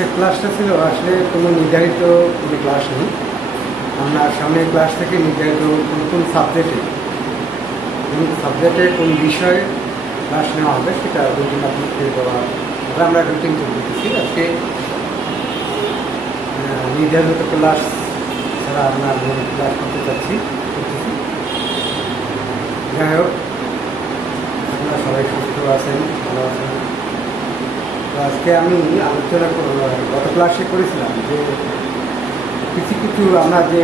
আজকের ক্লাসটা ছিল আসলে কোনো নির্ধারিত কোনো ক্লাস নেই। আমরা সামনের ক্লাস থেকে নির্ধারিত কোন সাবজেক্টে কোন বিষয়ে ক্লাস নেওয়া হবে সেটা রুটিন আপনাকে দেওয়া হবে। আমরা রুটিন করে দিতেছি আজকে নির্ধারিত ক্লাস ছাড়া আমরা ক্লাস করতেছি। যাই হোক, আপনারা সবাই সুস্থ আছেন, ভালো আছেন। তো আজকে আমি আলোচনা গত ক্লাসে করেছিলাম যে কিছু আমরা যে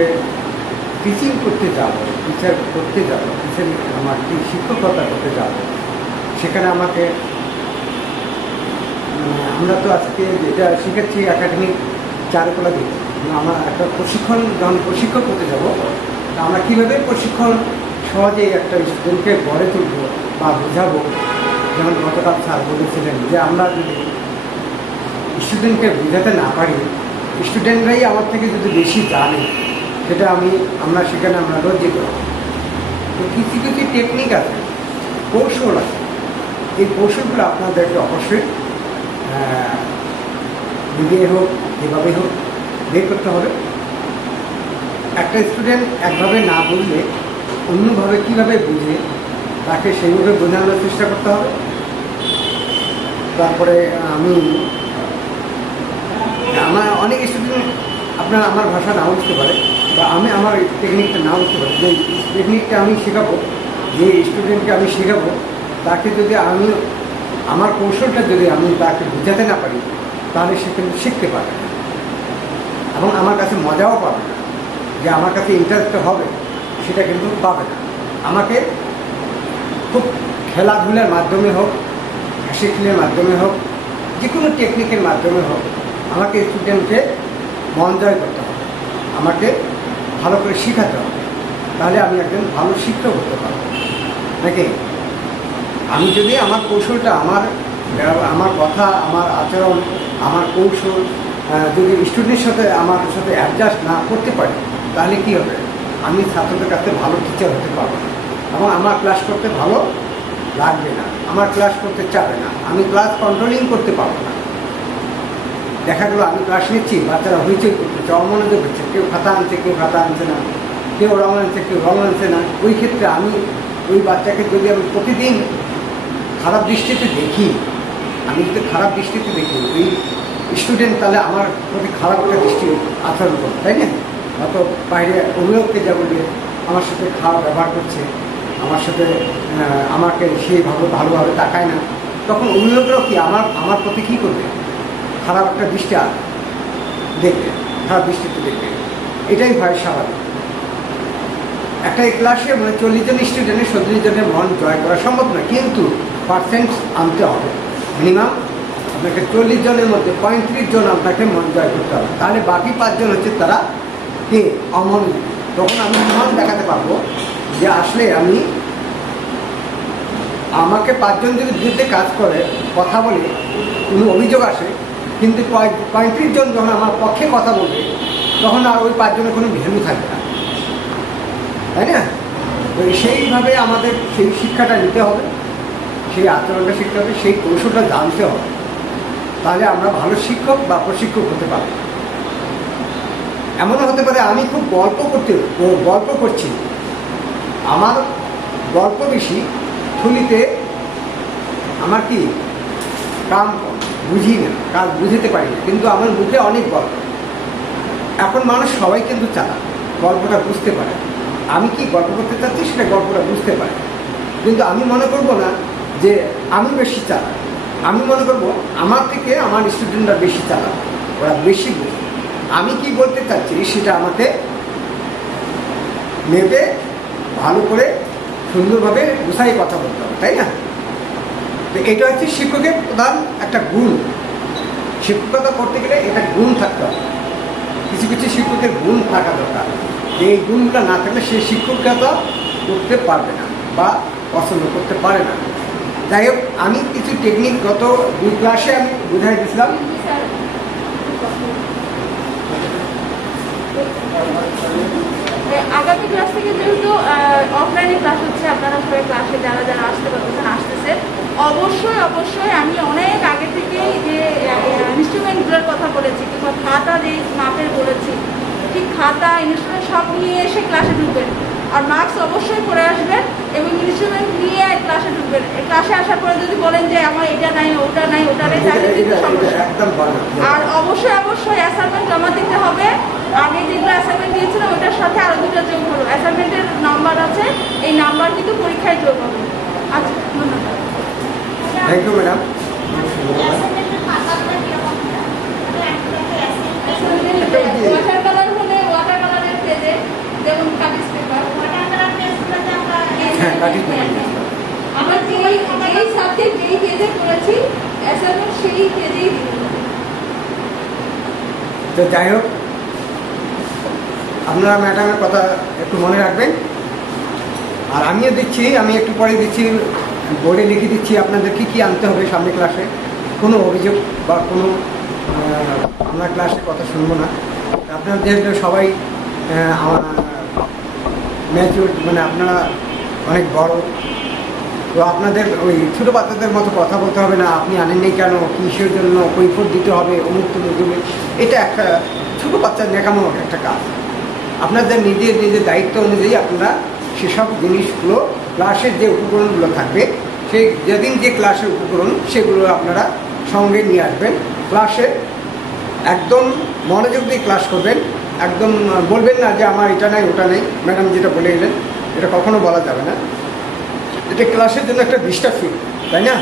টিচিং করতে যাব, টিচার আমার শিক্ষকতা করতে যাব, সেখানে আমাকে আমরা তো আজকে যেটা শিখেছি একাডেমিক চারুকলা দিকে, আমরা একটা যখন প্রশিক্ষক করতে যাব, আমরা কীভাবে প্রশিক্ষণ সহজেই একটা স্টুডেন্টকে গড়ে তুলব বা বোঝাবো। যেমন গতকাল স্যার বলেছিলেন যে আমরা যদি স্টুডেন্টকে বোঝাতে না পারি, স্টুডেন্টরাই আমার থেকে যদি বেশি জানে, সেটা আমরা সেখানে লজ্জিত। তো কিছু টেকনিক আছে, কৌশল আছে। এই কৌশলগুলো আপনাদেরকে অবশ্যই নিজে হোক যেভাবে হোক বের করতে হবে। একটা স্টুডেন্ট একভাবে না বুঝলে অন্যভাবে কীভাবে বুঝে তাকে সেইভাবে বোঝানোর চেষ্টা করতে হবে। তারপরে আমার অনেক স্টুডেন্ট আমার ভাষা নাও বুঝতে পারে, বা আমার টেকনিকটা নাও বুঝতে পারি। যে টেকনিকটা আমি শেখাবো, যে স্টুডেন্টকে আমি শেখাবো, তাকে যদি আমার কৌশলটা যদি আমি তাকে বোঝাতে না পারি, তাহলে সে কিন্তু শিখতে পারবে না এবং আমার কাছে মজাও পাবে না। যে আমার কাছে ইন্টারেস্ট হবে সেটা কিন্তু পাবে না। আমাকে খুব খেলাধুলার মাধ্যমে হোক, হাসি খেলের মাধ্যমে হোক, যে কোনো টেকনিকের মাধ্যমে হোক, আমাকে স্টুডেন্টকে মন জয় করতে হবে, আমাকে ভালো করে শেখাতে হবে। তাহলে আমি একজন ভালো শিক্ষক হতে পারব। নাকি আমি যদি আমার কৌশলটা, আমার কথা, আমার আচরণ, আমার কৌশল যদি স্টুডেন্টের আমার সাথে অ্যাডজাস্ট না করতে পারি, তাহলে কী হবে? আমি ছাত্রদের কাছে ভালো টিচার হতে পারবো না এবং আমার ক্লাস করতে ভালো লাগবে না, আমার ক্লাস করতে চাবে না, আমি ক্লাস কন্ট্রোলিং করতে পারবো না। দেখা গেলো আমি ক্লাস নিচ্ছি, বাচ্চারা হইচই করতেছে, অমনোযোগ হচ্ছে, কেউ খাতা আনছে, কেউ খাতা আনছে না, কেউ রং আনছে, কেউ রং আনছে না। ওই ক্ষেত্রে ওই বাচ্চাকে যদি আমি প্রতিদিন খারাপ দৃষ্টিতে দেখি, ওই স্টুডেন্ট তাহলে আমার প্রতি খারাপ একটা দৃষ্টি আচরণ করবে, তাই না? হয়তো বাইরে অভিভাবককে যা বলবে আমার সাথে খারাপ ব্যবহার করছে, আমার সাথে আমাকে ভালোভাবে তাকায় না, তখন অভিভাবকরাও কি আমার প্রতি কী করবে? খারাপ একটা দৃষ্টি দেখবে, খারাপ দৃষ্টিতে দেখবে। এটাই হয় স্বাভাবিক। একটা ক্লাসে 40 জন স্টুডেন্টের 40 জনের মন জয় করা সম্ভব না, কিন্তু পার্সেন্ট আনতে হবে। মিনিমাম আপনাকে 40 জনের মধ্যে 35 জন আপনাকে মন জয় করতে হবে। তাহলে বাকি 5 জন হচ্ছে তারা কে অমন। তখন আমি মন দেখাতে পারবো যে আসলে আমাকে 5 জন যদি বিরুদ্ধে কাজ করে, কথা বলে, কোনো অভিযোগ আসে, কিন্তু 35 জন যখন আমার পক্ষে কথা বলবে, তখন আর ওই 5 জনের কোনো ভ্যালু থাকবে না, তাই না? তো সেইভাবে আমাদের সেই শিক্ষাটা নিতে হবে, সেই আচরণটা শিখতে হবে, সেই কৌশলটা জানতে হবে। তাহলে আমরা ভালো শিক্ষক বা প্রশিক্ষক হতে পারব। এমনও হতে পারে আমি খুব গল্প করছি, আমার গল্প বেশি, থলিতে আমার কি কাম বুঝি না, কাজ বুঝতে পারি না, কিন্তু আমার মুখে অনেক গল্প। এখন মানুষ সবাই কিন্তু চালাক, গল্পটা বুঝতে পারে। আমি কি গল্প করতে চাচ্ছি সেটা গল্পটা বুঝতে পারে, কিন্তু আমি মনে করব না যে আমি বেশি চালাক। আমি মনে করব আমার থেকে আমার স্টুডেন্টরা বেশি চালাক, ওরা বেশি বোঝে। আমি কি বলতে চাচ্ছি সেটা আমাকে মেপে ভালো করে সুন্দরভাবে গুছাই কথা বলতে হবে, তাই না? তো এটা হচ্ছে শিক্ষকের প্রধান একটা গুণ। শিক্ষকতা করতে গেলে এটা গুণ থাকতে হবে। কিছু শিক্ষকের গুণ থাকা দরকার। এই গুণগুলো না থাকলে সে শিক্ষকতা করতে পারবে না বা পছন্দ করতে পারে না। যাই হোক, আমি কিছু টেকনিক গত 2 ক্লাসে আমি বুঝাই দিয়েছিলাম। আগামী ক্লাস থেকে যেহেতু অফলাইনে ক্লাস হচ্ছে, আপনারা সবাই ক্লাসে যারা আসতে পারতেছেন আসতেছে, অবশ্যই অবশ্যই আমি অনেক আগে থেকেই যে ইনস্ট্রুমেন্টগুলোর কথা বলেছি কিংবা খাতা যে মাপের বলেছি, ঠিক খাতা ইনস্ট্রুমেন্ট সব নিয়ে এসে ক্লাসে ঢুকবেন। আর মাস্ক অবশ্যই পরে আসবেন এবং ইনস্ট্রুমেন্ট নিয়ে ক্লাসে ঢুকবেন। ক্লাসে আসার পরে যদি বলেন যে আমার এটা নাই ওটা নাই তাহলে কিন্তু সমস্যা। আর অবশ্যই অবশ্যই অ্যাসাইনমেন্ট জমা দিতে হবে। আগে যেগুলো অ্যাসাইনমেন্ট দিয়েছিলাম ওটার সাথে আরও 2টা যোগ হলো। অ্যাসাইনমেন্টের নাম্বার আছে, এই নাম্বার কিন্তু পরীক্ষায় যোগ হবে। আচ্ছা, ধন্যবাদ। Thank you madam. Water colour হলে ওয়াটার কালারের পেজে, যেমন কাগজ পেপার আমরা যেই সাবজেক্ট যেই পেজে করেছি অ্যাসাইনমেন্ট সেই পেজেই দিতে হবে। তো যাই হোক, আপনারা ম্যাডামের কথা একটু মনে রাখবেন। আর আমিও দিচ্ছি, আমি একটু পরে দিচ্ছি, বোর্ডে লিখে দিচ্ছি আপনাদের কী আনতে হবে সামনে ক্লাসে। কোনো অভিযোগ বা কোনো আপনার ক্লাসে কথা শুনবো না। আপনারা যেহেতু সবাই ম্যাচিউর, মানে আপনারা অনেক বড়, তো আপনাদের ওই ছোটো বাচ্চাদের মতো কথা বলতে হবে না। আপনি আনেননি কেন, কিসের জন্য, কৈফিয়ত দিতে হবে, অমুক দেবে, এটা একটা ছোটো বাচ্চার নেকামো একটা কাজ। আপনাদের নিজের দায়িত্ব অনুযায়ী আপনারা সেসব জিনিসগুলো, ক্লাসের যে উপকরণগুলো থাকবে, সেই যেদিন যে ক্লাসের উপকরণ সেগুলো আপনারা সঙ্গে নিয়ে আসবেন। ক্লাসে একদম মনোযোগ দিয়ে ক্লাস করবেন। একদম বলবেন না যে আমার এটা নাই ওটা নেই। ম্যাডাম যেটা বলে গেলেন এটা কখনো বলা যাবে না। এটা ক্লাসের জন্য একটা ডিস্টার্ব ফিল, তাই না?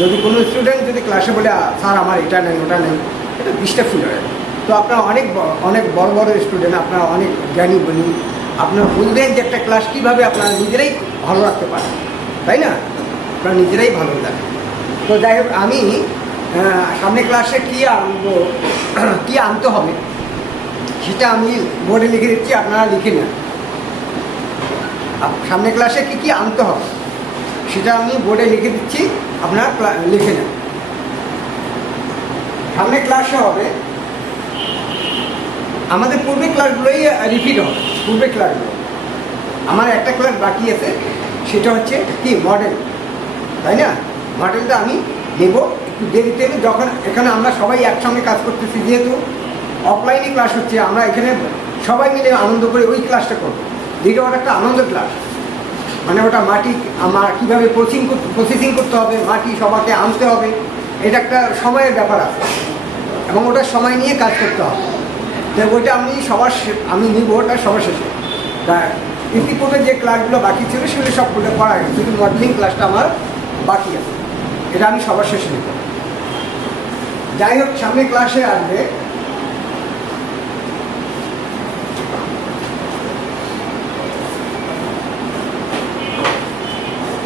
যদি কোনো স্টুডেন্ট যদি ক্লাসে বলে স্যার আমার এটা নেই ওটা নেই, এটা ডিস্টার্ব ফিল হয়। তো আপনারা অনেক বড় বড় স্টুডেন্ট, আপনারা অনেক জ্ঞানী বলি, আপনারা বুঝবেন যে একটা ক্লাস কীভাবে আপনারা নিজেরাই ভালো রাখতে পারেন, তাই না? আপনারা নিজেরাই ভালো রাখেন। তো যাই হোক, আমি সামনে ক্লাসে কী আনবো, কী আনতে হবে সেটা আমি বোর্ডে লিখে দিচ্ছি, আপনারা লিখে নেন। সামনে ক্লাসে কী আনতে হবে সেটা আমি বোর্ডে লিখে দিচ্ছি, আপনারা লিখে নেন। সামনে ক্লাসে হবে আমাদের পূর্বের ক্লাসগুলোই রিপিট হবে। পূর্বের ক্লাসগুলো আমার একটা ক্লাস বাকি আছে, সেটা হচ্ছে কি মডেল, তাই না? মডেলটা আমি দেব একটু দেরিতে, যখন এখানে আমরা সবাই একসঙ্গে কাজ করতেছি। যেহেতু অফলাইনে ক্লাস হচ্ছে, আমরা এখানে সবাই মিলে আনন্দ করে ওই ক্লাসটা করবো। যেটা ওটা একটা আনন্দের ক্লাস, মানে ওটা মাটি আমার কীভাবে প্রসেসিং করতে হবে, মাটি সবাইকে আনতে হবে, এটা একটা সময়ের ব্যাপার আছে এবং ওটা সময় নিয়ে কাজ করতে হবে। তো ওইটা আমি নিব ওটা সবার শেষে। তা ইতিপূর্বে যে ক্লাসগুলো বাকি ছিল সেগুলো সবগুলো করা গেছে, শুধু মডেলিং ক্লাসটা আমার বাকি আছে, এটা আমি সবার শেষে নেব। যাই হোক, সামনে ক্লাসে আসবে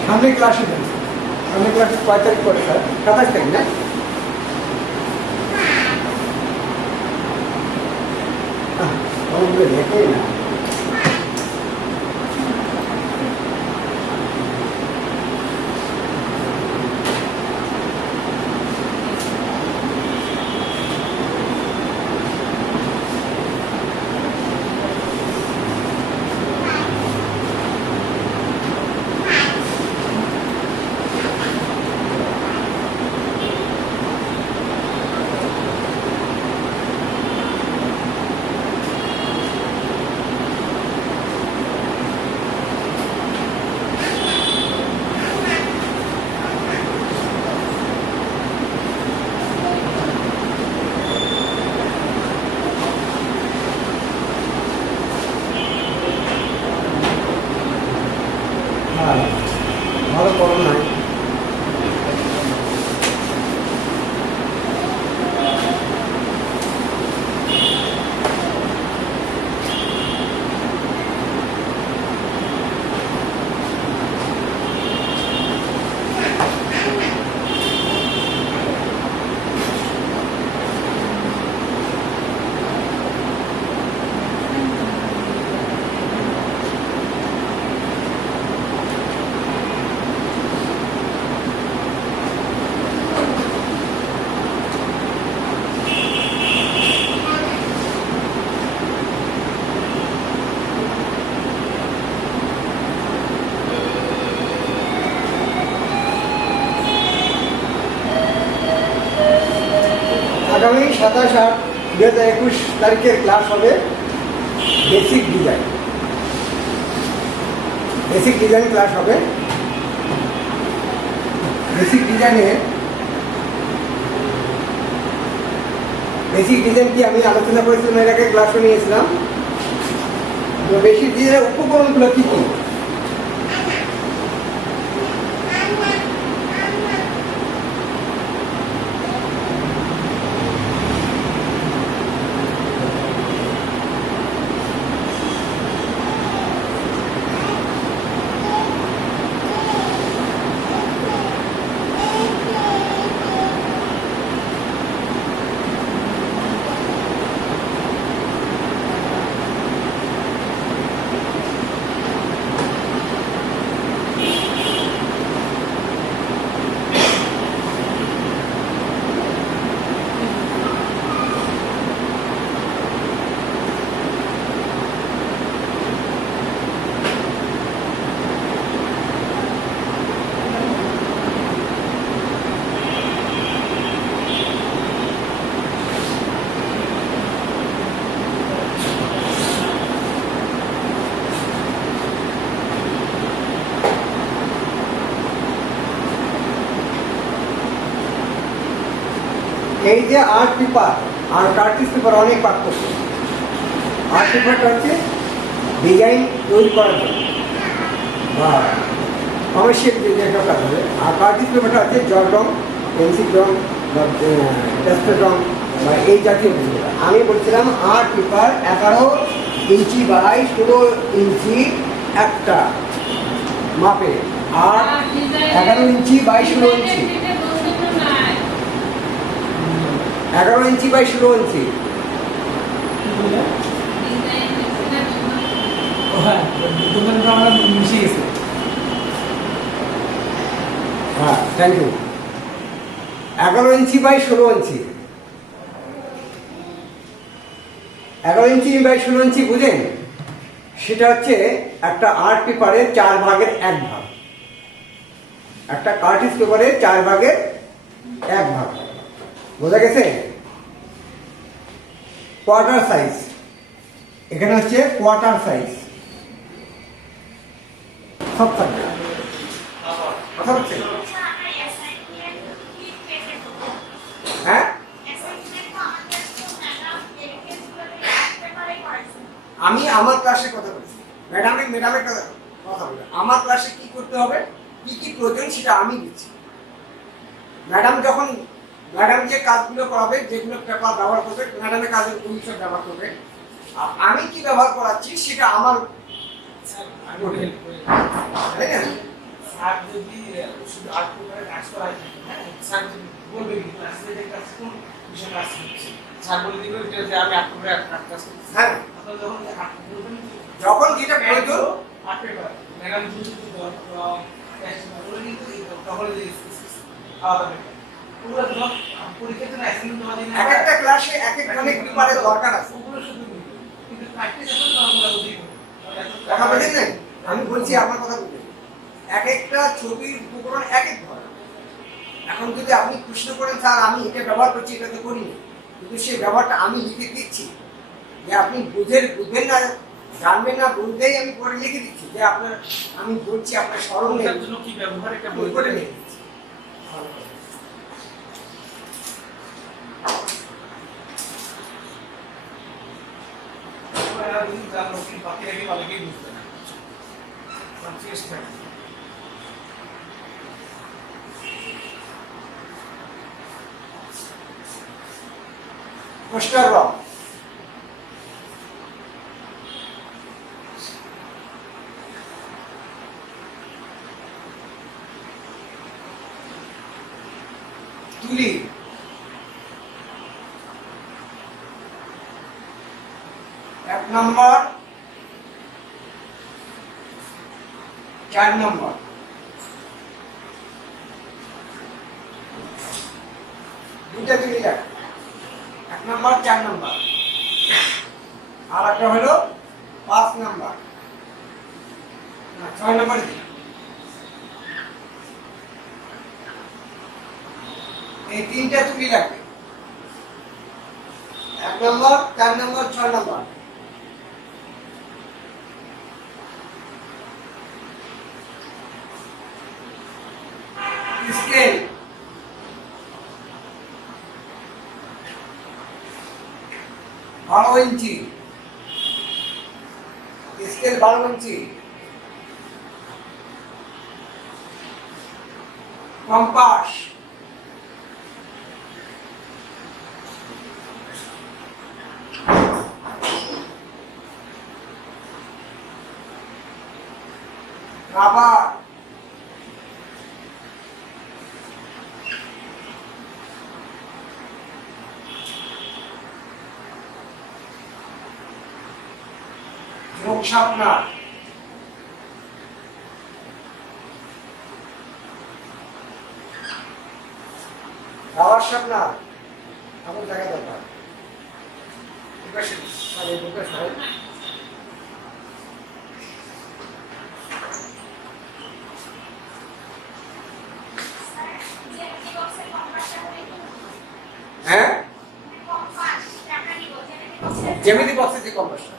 সামনে ক্লাসে দেন। সামনে ক্লাসে 5 তারিখ পরে স্যার, 27 তারিখ না? দেখেই না। 27/8/2021 তারিখের ক্লাস হবে basic design. Basic design class হবে। বেসিক ডিজাইনে বেসিক ডিজাইন কি আমি আলোচনা করেছিলাম, এর আগে ক্লাসও নিয়েছিলাম। তো বেসিক ডিজাইনের উপকরণগুলো কী কী? এই যে আর্ট পেপার আর কার্টিজ পেপার অনেক পার্থক্য। আর্ট পেপারটা হচ্ছে ডিজাইন তৈরি করার জন্য বা কমার্শিয়াল ডিজাইন কাজ হবে, আর কার্টিজ পেপারটা হচ্ছে জল রং, পেন্সিল রং বা পেস্টেল রং বা এই জাতীয় জিনিসগুলো। আমি বলছিলাম আর্ট পেপার 11 ইঞ্চি বাই 16 ইঞ্চি একটা মাপে, আর 11 inch by 16 inch, 11 inch by 16 inch. হ্যাঁ, thank you. 11 inch by 16 inch, 11 inch by 16 inch বুঝেন? সেটা হচ্ছে একটা আর্ট পেপারের 4 ভাগের 1 ভাগ, একটা কার্টিজ পেপারের 4 ভাগের 1 ভাগ। বোঝা গেছে? কোয়ার্টার সাইজ, এখানে হচ্ছে কোয়ার্টার সাইজ সব থাকবে। কথা হচ্ছে হ্যাঁ, আমি আমার ক্লাসে কথা বলছি, ম্যাডামের কথা বলি। আমার ক্লাসে কি করতে হবে, কি কি প্রয়োজন সেটা আমি দিচ্ছি। ম্যাডাম যে কাজগুলো করাবে, যেগুলো পেপার ব্যবহার করবে, ম্যাডামের কাজের ভবিষ্যৎ ব্যবহার করবে। আর আমি কি ব্যবহার করাচ্ছি সেটা আমার তাই না? স্যার যদি শুধু আর্ট পেপারে কাজ করায়, হ্যাঁ স্যার যদি বলবে কি ক্লাসে যে কাজ কোন বিষয় কাজ করছে, স্যার বলে দিবে যে আমি আর্ট পেপারে কাজ করছি। হ্যাঁ, আপনারা যখন আর্ট বলবেন, যখন যেটা প্রয়োজন আর্ট পেপার ম্যাডাম যদি তখন আলাদা পেপার পুরো ধর পরীক্ষাতে না অ্যাসাইনমেন্ট জমা দিন, এক একটা ক্লাসে এক এক ধরনের পেপারের দরকার আছে। ওগুলো শুধু কিন্তু প্র্যাকটিস এখন আমরা বুঝি কথা বলেন না, আমি বলছি আমার কথা বলতে, এক একটা ছবির উপকরণ এক এক ধরনের। এখন যদি আপনি প্রশ্ন করেন স্যার আমি এটা ব্যবহার করছি, এটা তো করিনি, কিন্তু সেই ব্যবহারটা আমি লিখে দিচ্ছি, যে আপনি বুঝবেন না, জানবেন না বলতেই আমি পরে লিখে দিচ্ছি, যে আপনার আমি বলছি আপনার স্মরণ নেই, ওটার জন্য কি ব্যবহার একটা বই করে লিখে দিচ্ছি। পোস্টার রং, তুলি, 1 নম্বর 4 নম্বর, দুইটা তুলি দেখ, 1 নম্বর 4 নম্বর, আর একটা হলো 5 নম্বর, না 6 নম্বর। এই 3টা তুলি লাগবে। 1 নম্বর, 4 নম্বর, 6 নম্বর। স্কেল 12 ইঞ্চি, স্কেল 12 ইঞ্চি। কম্পাস রাবার যোগ শার্পনার রাবার শার্পনার আমার জায়গা দরকার হ্যাঁ জ্যামিতি বক্সে যে কম্পাসটা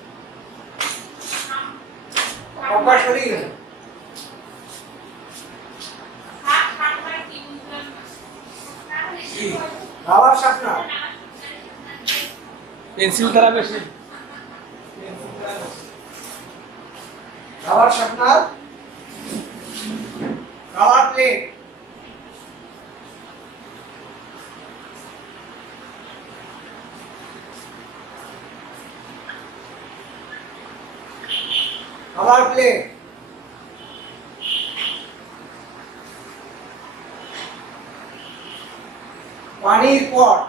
কম্পাস হলেই গেছে রাবার শার্পনার পেন্সিল দ্বারা বেশি rubber sharpener colour plate colour plate পানির পট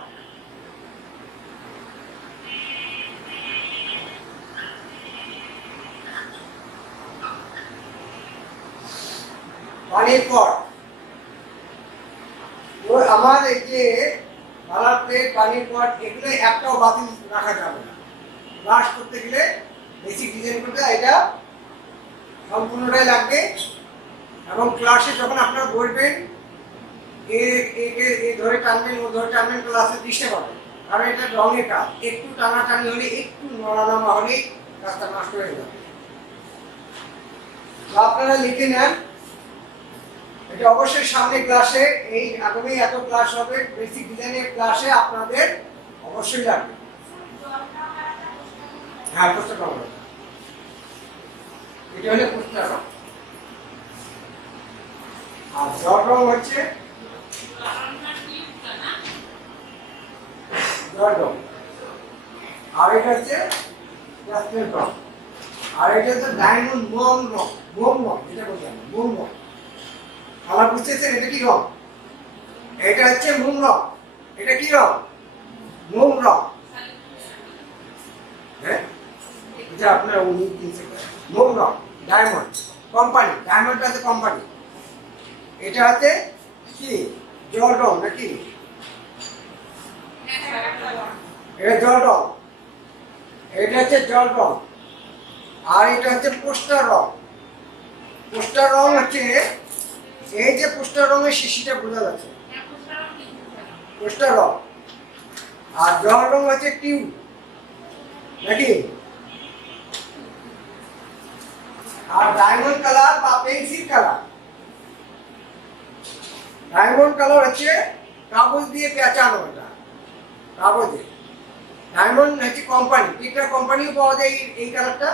পানির পট আমার এই যে কালার প্লেট পানির পট এগুলো একটাও বাতিল রাখা যাবে না ক্লাস করতে গেলে বেসিক ডিজাইন করতে এটা সম্পূর্ণটাই লাগবে এবং ক্লাসে যখন আপনারা বলবেন এ ধরে টানবেন ও ধরে টানবেন ক্লাসে ডিস্টার্ব হবে কারণ এটা রঙের কাজ একটু টানাটানি হলে একটু নড়ানামা হলেই কাজটা নষ্ট হয়ে যাবে তো আপনারা লিখে নেন এটা অবশ্যই সামনে ক্লাসে এই আগামী এত ক্লাস হবে বেসিক ডিজাইনের ক্লাসে আপনাদের অবশ্যই লাগবে হ্যাঁ পোস্টার পাবো এটা হলে পোস্টার আর জট রং হচ্ছে জট রং আর এটা হচ্ছে প্যাস্টেল রং আর এটা হচ্ছে ডায়মন্ড মোম রং যেটা বলছেন মোম রং আমার বুঝতেছেন এটা কি রং এটা হচ্ছে মোম রং এটা কি রং মোম রং হ্যাঁ এটা আপনার মোম রং ডায়মন্ড কোম্পানি ডায়মন্ড আছে কোম্পানি এটা হচ্ছে কি জল রং নাকি এটা জল রং এটা হচ্ছে জল রং আর এটা হচ্ছে পোস্টার রং হচ্ছে এই যে পোস্টার রঙের শিশিটা বোঝা যাচ্ছে পোস্টার রং আর জল রং হচ্ছে টিউব নাকি আর ডায়মন্ড কালার বা পেন্সিল কালার ডায়মন্ড কালার হচ্ছে কাগজ দিয়ে পেঁচানো এটা কাগজে ডায়মন্ড হচ্ছে কোম্পানি পিকটা কোম্পানিও পাওয়া যায় এই কালারটা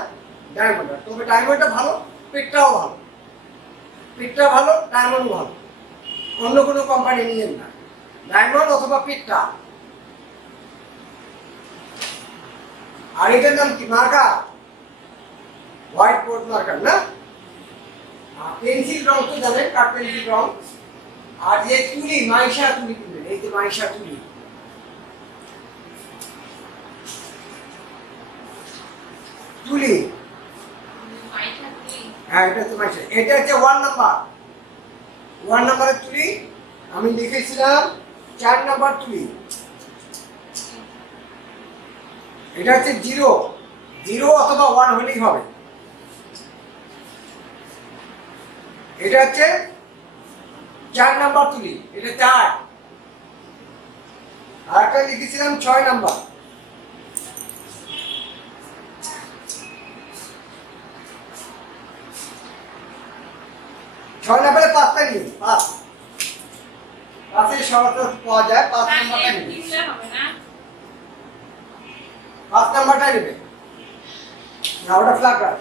ডায়মন্ড তবে ডায়মন্ডটা ভালো পিকটাও ভালো পিকটা ভালো ডায়মন্ড ভালো অন্য কোনো কোম্পানি নিয়েন না ডায়মন্ড অথবা পিকটা আর এটার নাম কি মার্কার হোয়াইট বোর্ড মার্কার না পেন্সিল রং তো জানেন কাঠ পেন্সিল রং আর যে তুলি মাইশা তুলি কিনবেন এই যে মাইশা তুলি তুলি হ্যাঁ এটা হচ্ছে মাইশা এটা হচ্ছে 1 নাম্বারের তুলি আমি লিখেছিলাম 4 নাম্বার তুলি এটা হচ্ছে 0 অথবা 1 হলেই হবে এটা হচ্ছে 4 নাম্বার তুলি এটা 4 আর একটা লিখেছিলাম 6 নাম্বার ছয় না পেলে পাঁচটা নিন, পাঁচ পাঁচে সবার পাওয়া যায়, পাঁচ নাম্বারটা নেবে, পাঁচ নাম্বারটা নেবে না, ওটা ফ্ল্যাকার,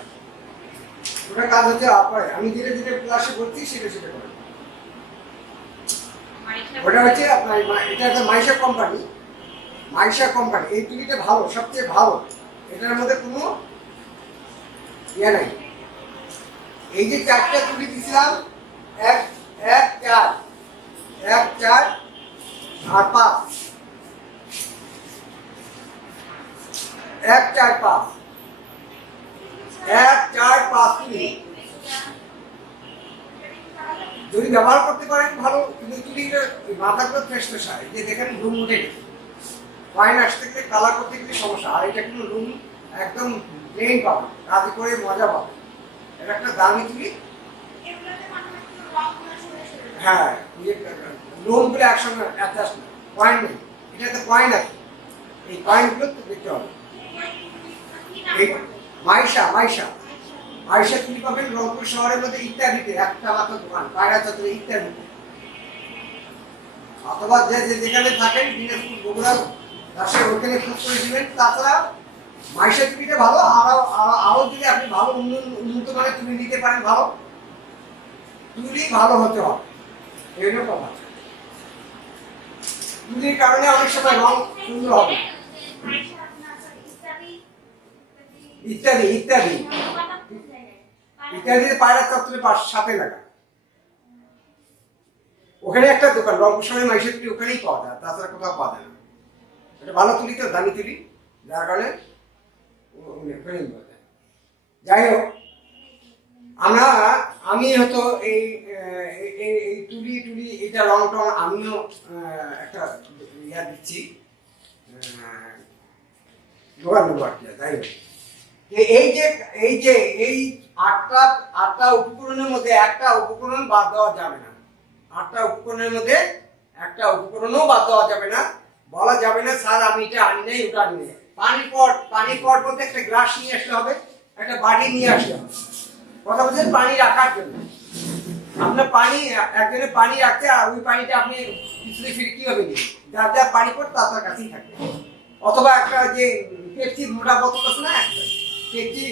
ওটা কাজ হচ্ছে আপনার, আমি ধীরে ধীরে ক্লাসে বলছি সেটা সেটা করে। ওটা হচ্ছে আপনার এটা একটা মাইশা কোম্পানি, মাইশা কোম্পানি, এই তুলিটা ভালো, সবচেয়ে ভালো, এটার মধ্যে কোনো ইয়ে নাই। এই যে চারটা তুলি দিছিলাম, এক এক চার, এক চার আর পাঁচ, এক চার পাঁচ, এক চার পাঁচ তুলি যদি ব্যবহার করতে পারেন ভালো, কিন্তু তুলিটা মাথাগুলো ফ্রেশ ফ্রেশ হয়, যে দেখেন রুম উঠে গেছে, ফাইন আসতে গেলে কালার করতে গেলে সমস্যা, আর এটা কিন্তু রুম একদম প্লেন পাবো, কাজ করে মজা পাবো, এটা একটা দামি তুলি। হ্যাঁ, লোনগুলো একসঙ্গে অ্যাডজাস্ট না, পয়েন্ট নেই, এটাতে পয়েন্ট আছে, এই পয়েন্টগুলো তো দেখতে হবে। এই মাইশা মাইশা মাইশা তুলি পাবেন রংপুর শহরের মধ্যে ইত্যাদিতে, একটা মাত্র দোকান পায়রা চত্বরে ইত্যাদিতে, অথবা যে যেখানে থাকেন দিনাজপুর বগুড়া রাজশাহী ওখানে খোঁজ করে দিবেন। তাছাড়া মাইশা তুলিটা ভালো, আরো যদি আপনি ভালো উন্নত মানের তুলি নিতে পারেন, ভালো তুলি ভালো হতে হবে, এই রকম আছে। তুলির কারণে অনেক সময় রং সুন্দর হবে, ইত্যাদি ইত্যাদি ইত্যাদি পায়রা চত্বরের সাথে লাগা, ওখানে একটা দোকান রংপুর শহরে মাইশা তুলি ওখানেই পাওয়া যায়, তাছাড়া কোথাও পাওয়া যায় না। এটা ভালো তুলি তো, দামি তুলি, যার কারণে ওখানেই পাওয়া যায়। যাই হোক, আমি হয়তো এই তুলি টুলি এটা রং টং আমিও একটা ইয়া দিচ্ছি, দোকান দেবো আর কি। যাই হোক, এই আটটা উপকরণের মধ্যে একটা উপকরণ বাদ দেওয়া যাবে না, আটটা উপকরণের মধ্যে একটা উপকরণও বাদ দেওয়া যাবে না। বলা যাবে না স্যার আমি এটা আনি নাই, ওটা আনি নাই। পানি পট বলতে একটা গ্লাস নিয়ে আসতে হবে, একটা বাটি নিয়ে আসতে হবে, কথা বলছেন, পানি রাখার জন্য। আপনার পানি একজনের পানি রাখতে, আর ওই পানিটা আপনি পিছনে ফিরে কিভাবে নেবেন, যার যার পানি পট তার কাছেই থাকবে। অথবা একটা যে পেপসির মোটা বোতল আছে না, একটা পেপসি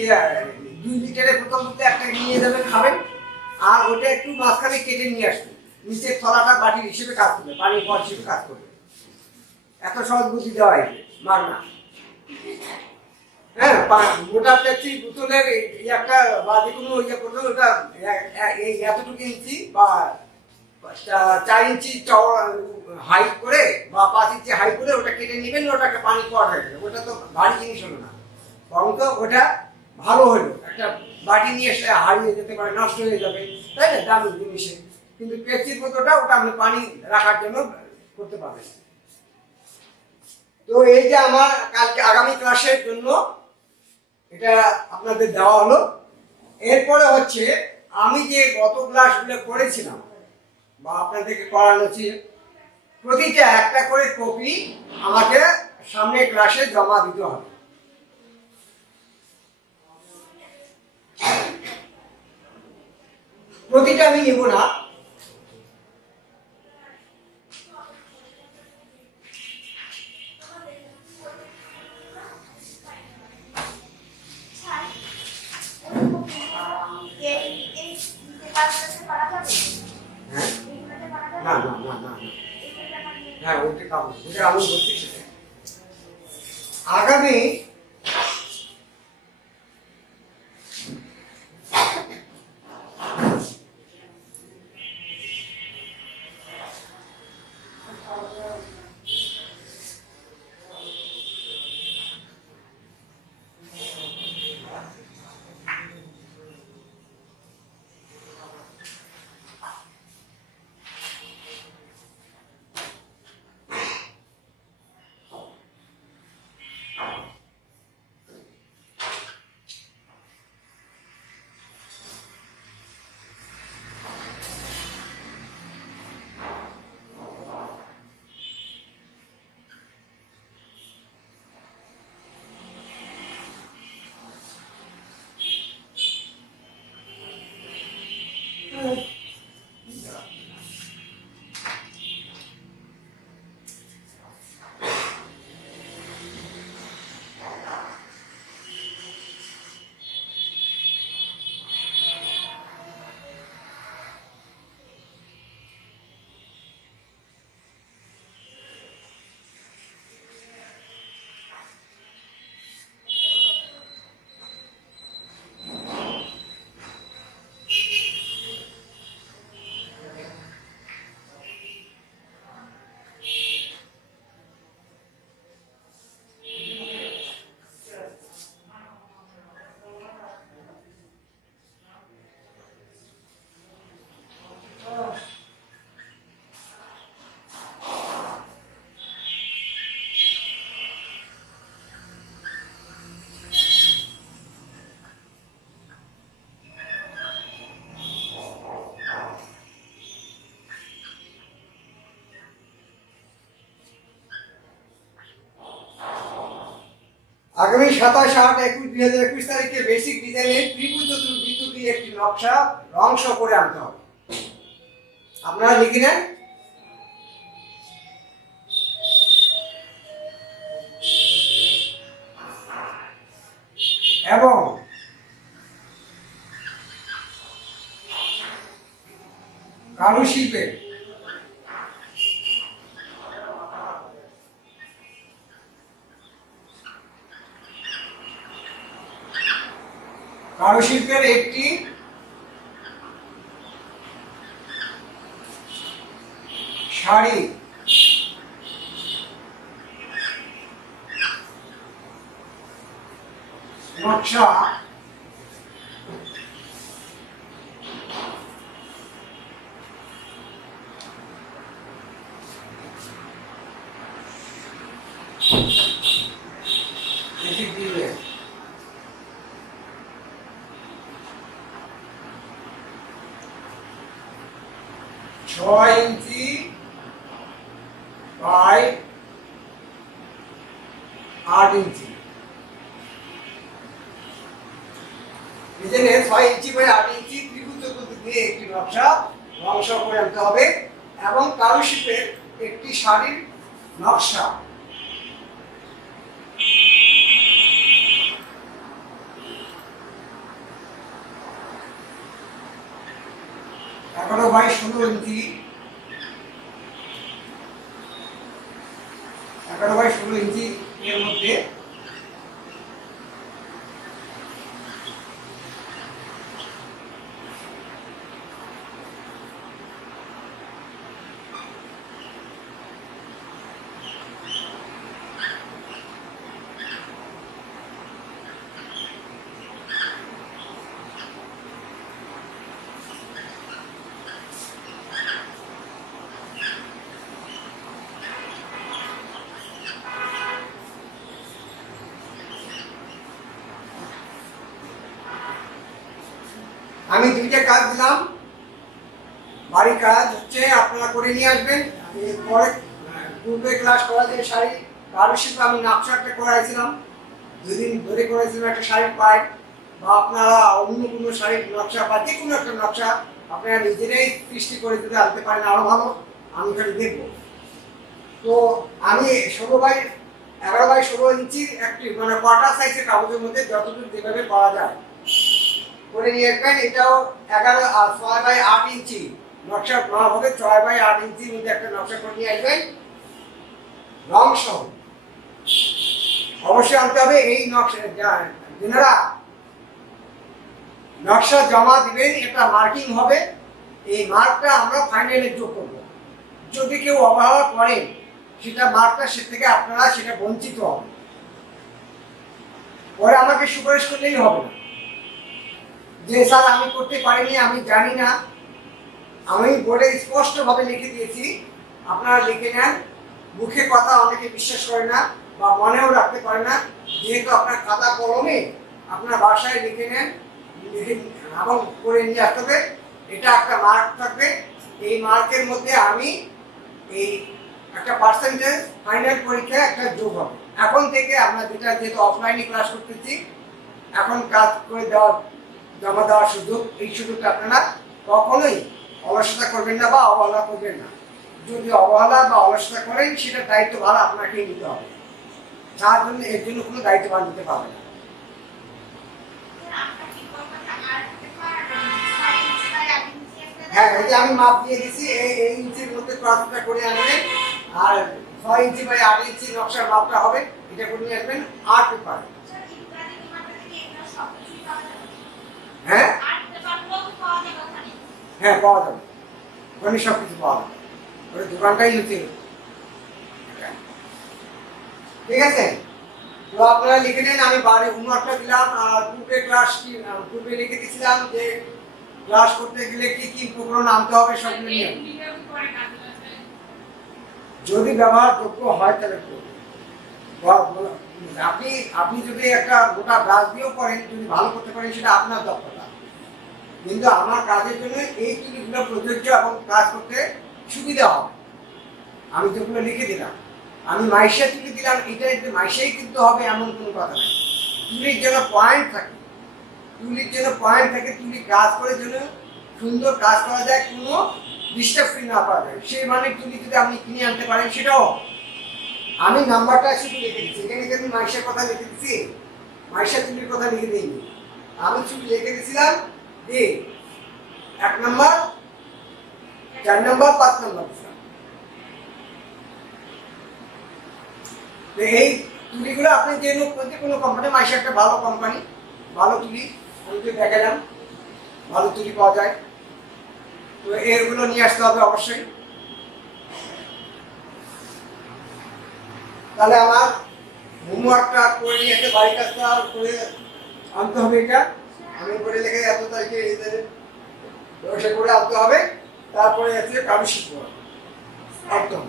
2 লিটারের বোতল মধ্যে একটা নিয়ে যাবেন, খাবেন, আর ওটা একটু মাঝখানে কেটে নিয়ে আসবেন, নিচের তলাটা বাটির হিসেবে কাজ করবে, পানির পট হিসেবে কাজ করবে। এত সহজ বুদ্ধি দেওয়া হয় মার না। হ্যাঁ, মোটা পেপসি বোতলের একটা বা যে কোনো ইয়ে করলে ওটা এই এতটুকু ইঞ্চি বা 4 ইঞ্চি হাইট করে বা 5 ইঞ্চি হাইট করে ওটা কেটে নেবেন, ওটাকে পানি পট হয়ে যাবে। ওটা তো ভারী জিনিস হলো না, বরং তো ওটা ভালো হলো, একটা বাটি নিয়ে এসে হারিয়ে যেতে পারে, নষ্ট হয়ে যাবে, তাই না, দামি জিনিসে। কিন্তু পেপসির বোতলটা ওটা আপনি পানি রাখার জন্য করতে পারবেন। তো এই যে আমার কালকে আগামী ক্লাসের জন্য এটা আপনাদের দেওয়া হলো। এরপরে হচ্ছে আমি যে গত ক্লাসগুলো করেছিলাম বা আপনাদেরকে করানো ছিল, প্রতিটা একটা করে কপি আমাকে সামনের ক্লাসে জমা দিতে হবে। প্রতিটা আমি নিব না, না না না না, হ্যাঁ ওটা কাম, ওটা আমি বলছি সেটা আগামী আগামী 27/8/2021 তারিখে বেসিক ডিজাইনের ত্রিভুজ চতুর্বৃত্ত দিয়ে একটি নকশা রংশ করে আনতে হবে। আপনারা লিখে নেন। এবং কারুশিল্পের একটি শাড়ি নকশা দিলে 6 ইঞ্চি বাই 8 ইঞ্চি ডিজাইনে 6 ইঞ্চি বাই 8 ইঞ্চি ত্রিভুজ চতুর্ভুজ দিয়ে একটি নকশা রংশ করে আনতে হবে এবং কারুশিল্পের একটি শাড়ির নকশা বাই 16 ইঞ্চি 11 বাই 16 ইঞ্চি এর মধ্যে আমি দুইটা কাজ দিলাম। বাড়ির কাজ হচ্ছে আপনারা করে নিয়ে আসবেন। এরপরে পূর্বে ক্লাস করা যে শাড়ি কারুশিল্প আমি নকশাটা করাইছিলাম, 2 দিন ধরে করেছিলাম একটা শাড়ির পাইপ, বা আপনারা অন্য কোনো শাড়ির নকশা বা যে কোনো একটা নকশা আপনারা নিজেরাই সৃষ্টি করে যদি আনতে পারেন আরো ভালো, আমি খালি দেখবো। তো আমি 11 বাই 16 ইঞ্চির একটি মানে কোয়ার্টার সাইজের কাগজের মধ্যে যতটুকু যেভাবে করা যায় করে নিয়ে আসবেন। এটাও 11 আর 6 বাই 8 ইঞ্চি নকশা করা হবে। 6 বাই 8 ইঞ্চির মধ্যে একটা নকশা করে নিয়ে আসবেন রং সহ। অবশ্যই আনতে হবে এই নকশা। যেনারা নকশা জমা দিবেন এটা মার্কিং হবে, এই মার্কটা আমরা ফাইনালে যোগ করব। যদি কেউ অবহেলা করেন সেটা মার্কটা সে থেকে আপনারা সেটা বঞ্চিত হবে। পরে আমাকে সুপারিশ করলেই হবে না যে স্যার আমি করতে পারিনি, আমি জানি না। আমি বোর্ডে স্পষ্টভাবে লিখে দিয়েছি, আপনারা লিখে নেন। মুখে কথা অনেকে বিশ্বাস করে না বা মনেও রাখতে পারে না, যেহেতু আপনার খাতা কলমে আপনার বাসায় লিখে নেন, লিখে এবং করে নিয়ে আসতে হবে। এটা একটা মার্ক থাকবে, এই মার্কের মধ্যে আমি এই একটা পার্সেন্টেজ ফাইনাল পরীক্ষায় একটা যোগ হবে। এখন থেকে আমরা যেহেতু অফলাইনে ক্লাস করতেছি, এখন কাজ করে জমা দেওয়ার সুযোগ, এই সুযোগটা আপনারা কখনোই অলসতা করবেন না বা অবহেলা করবেন না। যদি অবহেলা বা অলসতা করেন সেটা দায়িত্বভার আপনাকেই নিতে হবে, তার জন্য এর জন্য কোনো দায়িত্বভার নিতে পারবে না। হ্যাঁ, এই যে আমি মাপ দিয়ে দিচ্ছি, এই ইঞ্চির মধ্যে ক্রসটা করে আনবেন। আর 6 ইঞ্চি বাই 8 ইঞ্চি নকশার মাপটা হবে, এটা করে নিয়ে আসবেন। আর্ট পেপার, হ্যাঁ হ্যাঁ পাওয়া যাবে, ওখানে সব কিছু পাওয়া যাবে। ওই দোকানটাই হচ্ছে, ঠিক আছে। তো আপনারা লিখে নেন। আমি বাড়ি হোমওয়ার্কটা দিলাম। আর পূর্বে লিখে দিয়েছিলাম যে ক্লাস করতে গেলে কি কি উপকরণ আনতে হবে সবগুলো নিয়ে। যদি ব্যবহারযোগ্য হয় তাহলে আপনি যদি একটা গোটা গাছ দিয়েও করেন, যদি ভালো করতে পারেন সেটা আপনার দক্ষতা, কিন্তু আমার কাজের জন্য এই জিনিসগুলো প্রযোজ্য এবং কাজ করতে সুবিধা হবে। আমি যেগুলো লিখে দিলাম আমি মাইশা তুলি দিলাম, এটা মাইশাই কিন্তু হবে এমন কোনো কথা নেই। তুলির যেন পয়েন্ট থাকে, তুলির যেন পয়েন্ট থাকে, তুলি কাজ করে যেন সুন্দর কাজ করা যায়, কোনো ডিস্টার্ব ফ্রি না করা যায়, সেই মানে তুলি যদি আপনি কিনে আনতে পারেন সেটাও। আমি নাম্বারটা শুধু লিখে দিচ্ছি, এখানে কিন্তু মাইশার কথা লিখে দিচ্ছি, মাইশা তুলির কথা লিখে দিইনি, আমি শুধু লিখে দিয়েছিলাম যে 1 নম্বর, 4 নম্বর, 5 নম্বর। এই তুলিগুলো আপনি যে কোনো কোম্পানি, মাইশা একটা ভালো কোম্পানি, ভালো তুলি, আমি তো দেখালাম ভালো তুলি পাওয়া যায়, তো এগুলো নিয়ে আসতে হবে অবশ্যই। তাহলে আমার হোমওয়ার্কটা করে নিয়ে এসে বাড়ির কাজটা করে আনতে হবে, এটা আমি করে লিখে এত তারিখে ব্যবসা করে আনতে হবে, তারপরে আছে কারু শিখবো একদম।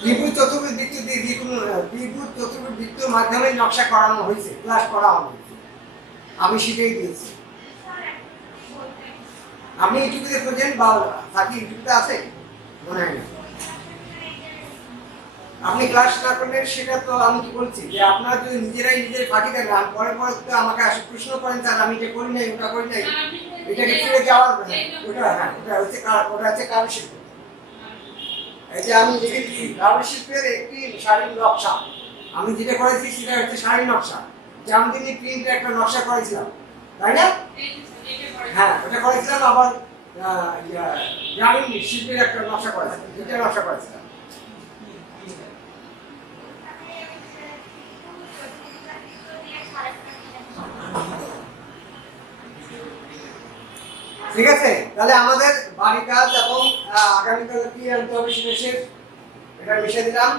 ত্রিভুজ চতুর্ভুজ বৃত্ত দিয়ে যে কোনো ত্রিভুজ চতুর্ভুজ বৃত্তের মাধ্যমে নকশা করানো হয়েছে, ক্লাস করা হয়েছে, আমি সেটাই দিয়েছি। আপনি ইউটিউবে খুঁজেন বা সাথে ইউটিউবটা আছে মনে হয় না, আপনি ক্লাস না করলে সেটা তো আমি কি বলছি যে আপনারা যদি নিজেরাই নিজের ফাঁকি দেন, পরে পরে তো আমাকে আসে প্রশ্ন করেন স্যার আমি এটা করি নাই, ওটা করি নাই, এটাকে ফিরে যাওয়ার ওটা, হ্যাঁ ওটা হচ্ছে কারুশিল্প। এই যে আমি লিখে দিচ্ছি কারুশিল্পের একটি শাড়ির নকশা, আমি যেটা করেছি সেটা হচ্ছে শাড়ির নকশা, জামদানি প্রিন্টের একটা নকশা করেছিলাম, তাই না? হ্যাঁ ওটা করেছিলাম, আবার গ্রামীণ শিল্পের একটা নকশা করেছিলাম, দুইটা নকশা করেছিলাম। ঠিক আছে, তাহলে আমাদের বাড়ি কাজ এবং আগামীকাল কি আনতে হবে সেটা এটা মিশিয়ে দিলাম।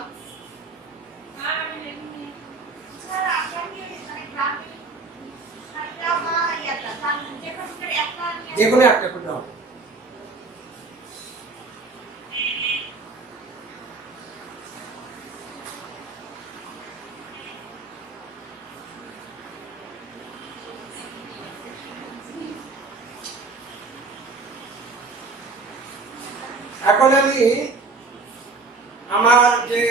যে কোনো একটা করতে হবে। এখন আমি আমার যে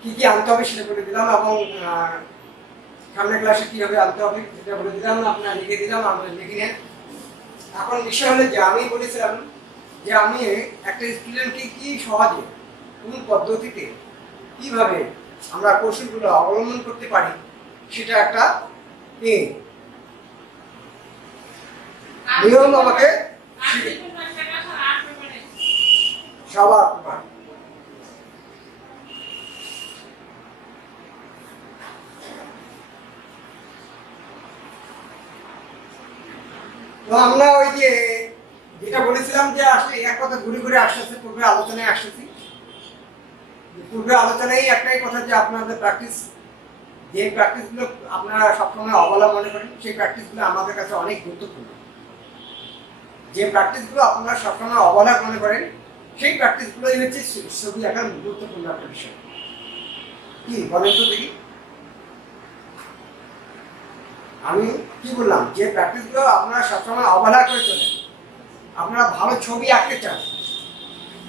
কি কি আনতে হবে সেটা বলে দিলাম, এবং সামনের ক্লাসে কিভাবে আনতে হবে সেটা বলে দিলাম, আপনার লিখে দিলাম, আমরা লিখে নেন। এখন বিষয় হলো যে আমি বলেছিলাম যে আমি একটা স্টুডেন্টকে কি সহজে কোন পদ্ধতিতে কিভাবে আমরা কৌশলগুলো অবলম্বন করতে পারি সেটা একটা নিয়ম আমাকে সবার তো আমরা ওই যে যেটা বলেছিলাম যে আসলে এক কথা ঘুরে ঘুরে আসতেছে, পূর্বে আলোচনায় আসতেছি, পূর্বে আলোচনায় একটাই কথা যে আপনাদের প্র্যাকটিস, যে প্র্যাকটিসগুলো আপনারা সবসময় অবলা মনে করেন সেই প্র্যাকটিসগুলো আমাদের কাছে অনেক গুরুত্বপূর্ণ। যে প্র্যাকটিসগুলো আপনারা সবসময় অবলা মনে করেন সেই প্র্যাকটিসগুলোই হচ্ছে ছবি আঁকার গুরুত্বপূর্ণ একটা বিষয়। কি বলেন তো দেখি, আমি কি বললাম? যে প্র্যাকটিসগুলো আপনারা সবসময় অবহেলা করে চলেন, আপনারা ভালো ছবি আঁকতে চান,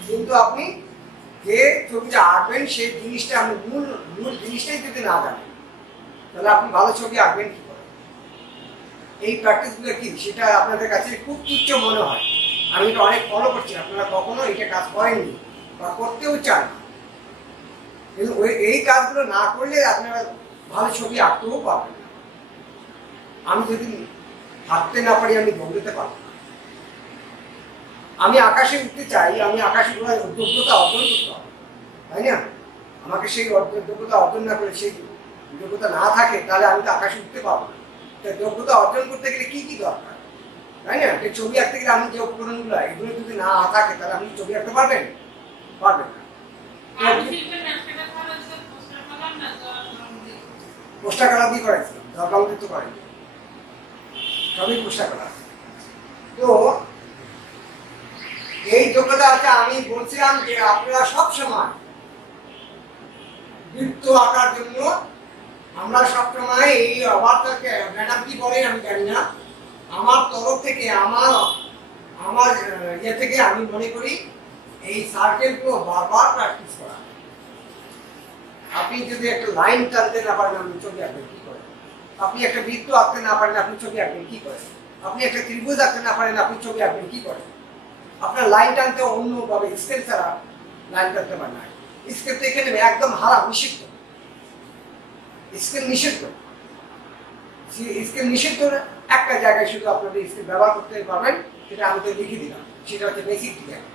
কিন্তু আপনি যে ছবিটা আঁকবেন সেই জিনিসটা আপনি মূল জিনিসটাই যদি না জানেন তাহলে আপনি ভালো ছবি আঁকবেন কি করে? এই প্র্যাকটিসগুলো কি সেটা আপনাদের কাছে খুব তুচ্ছ মনে হয়, আমি এটা অনেক ফলো করছি, আপনারা কখনো এটা কাজ করেননি বা করতেও চান, কিন্তু এই কাজগুলো না করলে আপনারা ভালো ছবি আঁকতেও পারবেন। আমি যদি হাঁটতে না পারি আমি দৌড়তে পারবো, আমি আকাশে উঠতে চাই, আমি আকাশে উঠার যোগ্যতা অর্জন করতে হবে, তাই না? আমাকে সেই যোগ্যতা অর্জন না করে, সেই যোগ্যতা না থাকে তাহলে আমি তো আকাশে উঠতে পারবো না। তাই যোগ্যতা অর্জন করতে গেলে কি কি দরকার, তাই না? ছবি আঁকতে গেলে আমি যে উপকরণগুলো এগুলো যদি না থাকে তাহলে আপনি ছবি আঁকতে পারবেন পারবেন না। পোস্টার কালার দিয়ে করেছিলাম, দরকার তো করেনি, সবই পোস্টার কালার। তো এই যোগ্যতা আছে, আমি বলছিলাম যে আপনারা সবসময় বৃত্ত আঁকার জন্য আমরা সবসময় এই অবাধটাকে, ম্যাডাম কি বলেন আমি জানি না, আমার তরফ থেকে আমার ইয়ে থেকে আমি মনে করি এই সার্কেলগুলো বারবার প্র্যাকটিস করা। আপনি যদি একটা লাইন টানতে না পারেন আপনি ছবি আঁকবেন কি করে? আপনি একটা বৃত্ত আঁকতে না পারেন আপনি ছবি আঁকবেন কি করে? আপনি একটা ত্রিভুজ আঁকতে না পারেন আপনি ছবি আঁকবেন কি করে? আপনার লাইন টানতে অন্যভাবে স্কেল ছাড়া লাইন টানতে পারেন না। স্কেল তো এখানে একদম হারাম, নিষিদ্ধ। স্কেল নিষিদ্ধ। স্কেল নিষিদ্ধ না, একটা জায়গায় শুধু আপনাদের স্কেল ব্যবহার করতে পারবেন, সেটা আমি তো লিখে দিলাম, সেটা হচ্ছে বেসিক ডিজাইন।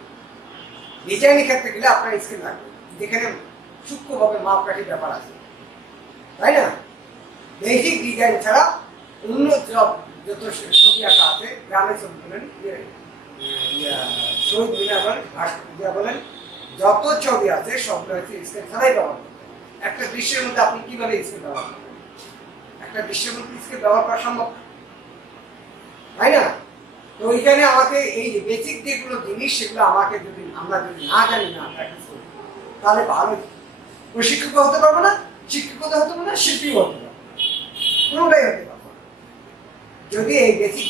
ডিজাইনের ক্ষেত্রে গেলে আপনার স্কেল লাগবে, যেখানে সূক্ষ্মভাবে মাপকাঠি ব্যাপার আছে, তাই না? বেসিক ডিজাইন ছাড়া অন্য যত ছবি আঁকা আছে, গ্রামের ছবি বলেন, শহীদ মিনার বলেন, ভাস্কর্য বলেন, যত ছবি আছে সবগুলো হচ্ছে স্কেল ছাড়াই ব্যবহার করতে। একটা দৃশ্যের মধ্যে আপনি কিভাবে স্কেল ব্যবহার করবেন? একটা দৃশ্যের মধ্যে স্কেল ব্যবহার করা সম্ভব, তাই না? তো ওইখানে আমাকে এই বেসিক যেগুলো জিনিস সেগুলো আমাকে যদি আমরা যদি না জানি, না প্র্যাকটিস করি, তাহলে ভালো প্রশিক্ষক হতে পারবো না, শিক্ষক হতে পারবো না, শিল্পী হতে পারবো, কোনোটাই হতে পারবো না। যদি এই বেসিক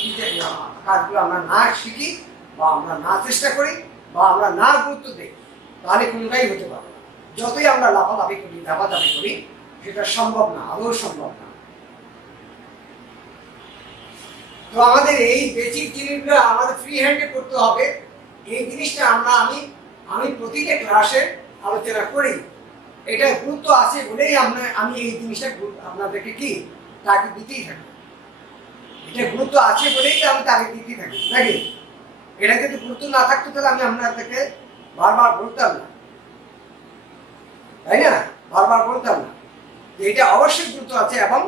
কাজগুলো আমরা না শিখি বা আমরা না চেষ্টা করি বা আমরা না গুরুত্ব দিই, তাহলে কোনোটাই হতে পারবো না। যতই আমরা লাফালাফি করি, দাবাদাবি করি, সেটা সম্ভব না, আদৌ সম্ভব না। তো আমাদের এই বেসিক জিনিসগুলো আমাদের ফ্রি হ্যান্ডে করতে হবে। এই জিনিসটা আমি প্রতিটা ক্লাসে আলোচনা করি। এটা গুরুত্ব আছে বলেই আমি এই জিনিসটা আপনাদেরকে কি তাকে দিতেই থাকি। এটা গুরুত্ব আছে বলেই আমি তাকে দিতেই থাকি, নাকি? এটা যদি গুরুত্ব না থাকতো তাহলে আমি আপনাদেরকে বারবার বলতাম না, তাই না? বারবার বলতাম না। এটা অবশ্যই গুরুত্ব আছে এবং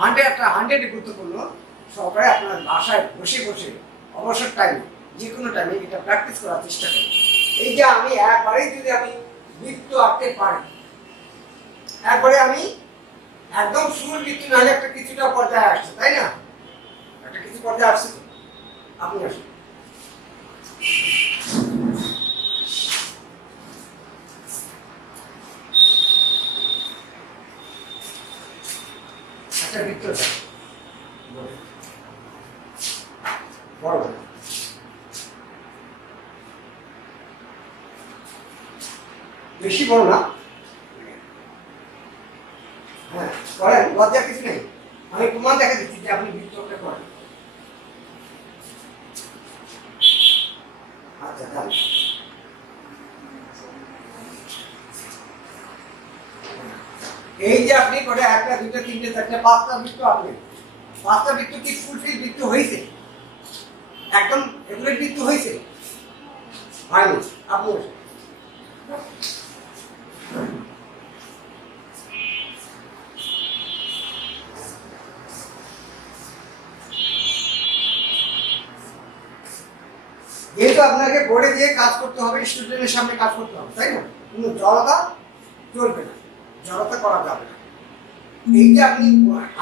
100 গুরুত্বপূর্ণ। সবাই আপনার বাসায় বসে বসে অবসর টাইমে, যে কোনো টাইমে এটা প্র্যাকটিস করার চেষ্টা করি। এই যে আমি একবারেই যদি আমি বৃত্ত আঁকতে পারি, একবারে আমি একদম শুরুর বৃত্ত না হলে একটা কিছুটা পর্যায়ে আসছে, তাই না? একটা কিছু পর্যায়ে আসছে তো, আপনি আসুন। একটা বৃত্ত বড় বেশি বড় না, হ্যাঁ করেন, লজ্জার কিছু নেই। আমি প্রমাণ দেখা দিচ্ছি যে আপনি বৃত্তটা করেন। আচ্ছা তাহলে এই যে আপনি করে 1 2 3 4 5টা বৃত্ত আপনি 5টা বৃত্ত কি ফুলফিল বৃত্ত হয়েছে? একদম এগুলো বৃত্ত হয়েছে? হয়নি। আপনি যেহেতু আপনাকে বোর্ডে দিয়ে কাজ করতে হবে, স্টুডেন্টের সামনে কাজ করতে হবে, তাই না? কোনো জড়তা চলবে না, জড়তা করা যাবে না। এই যে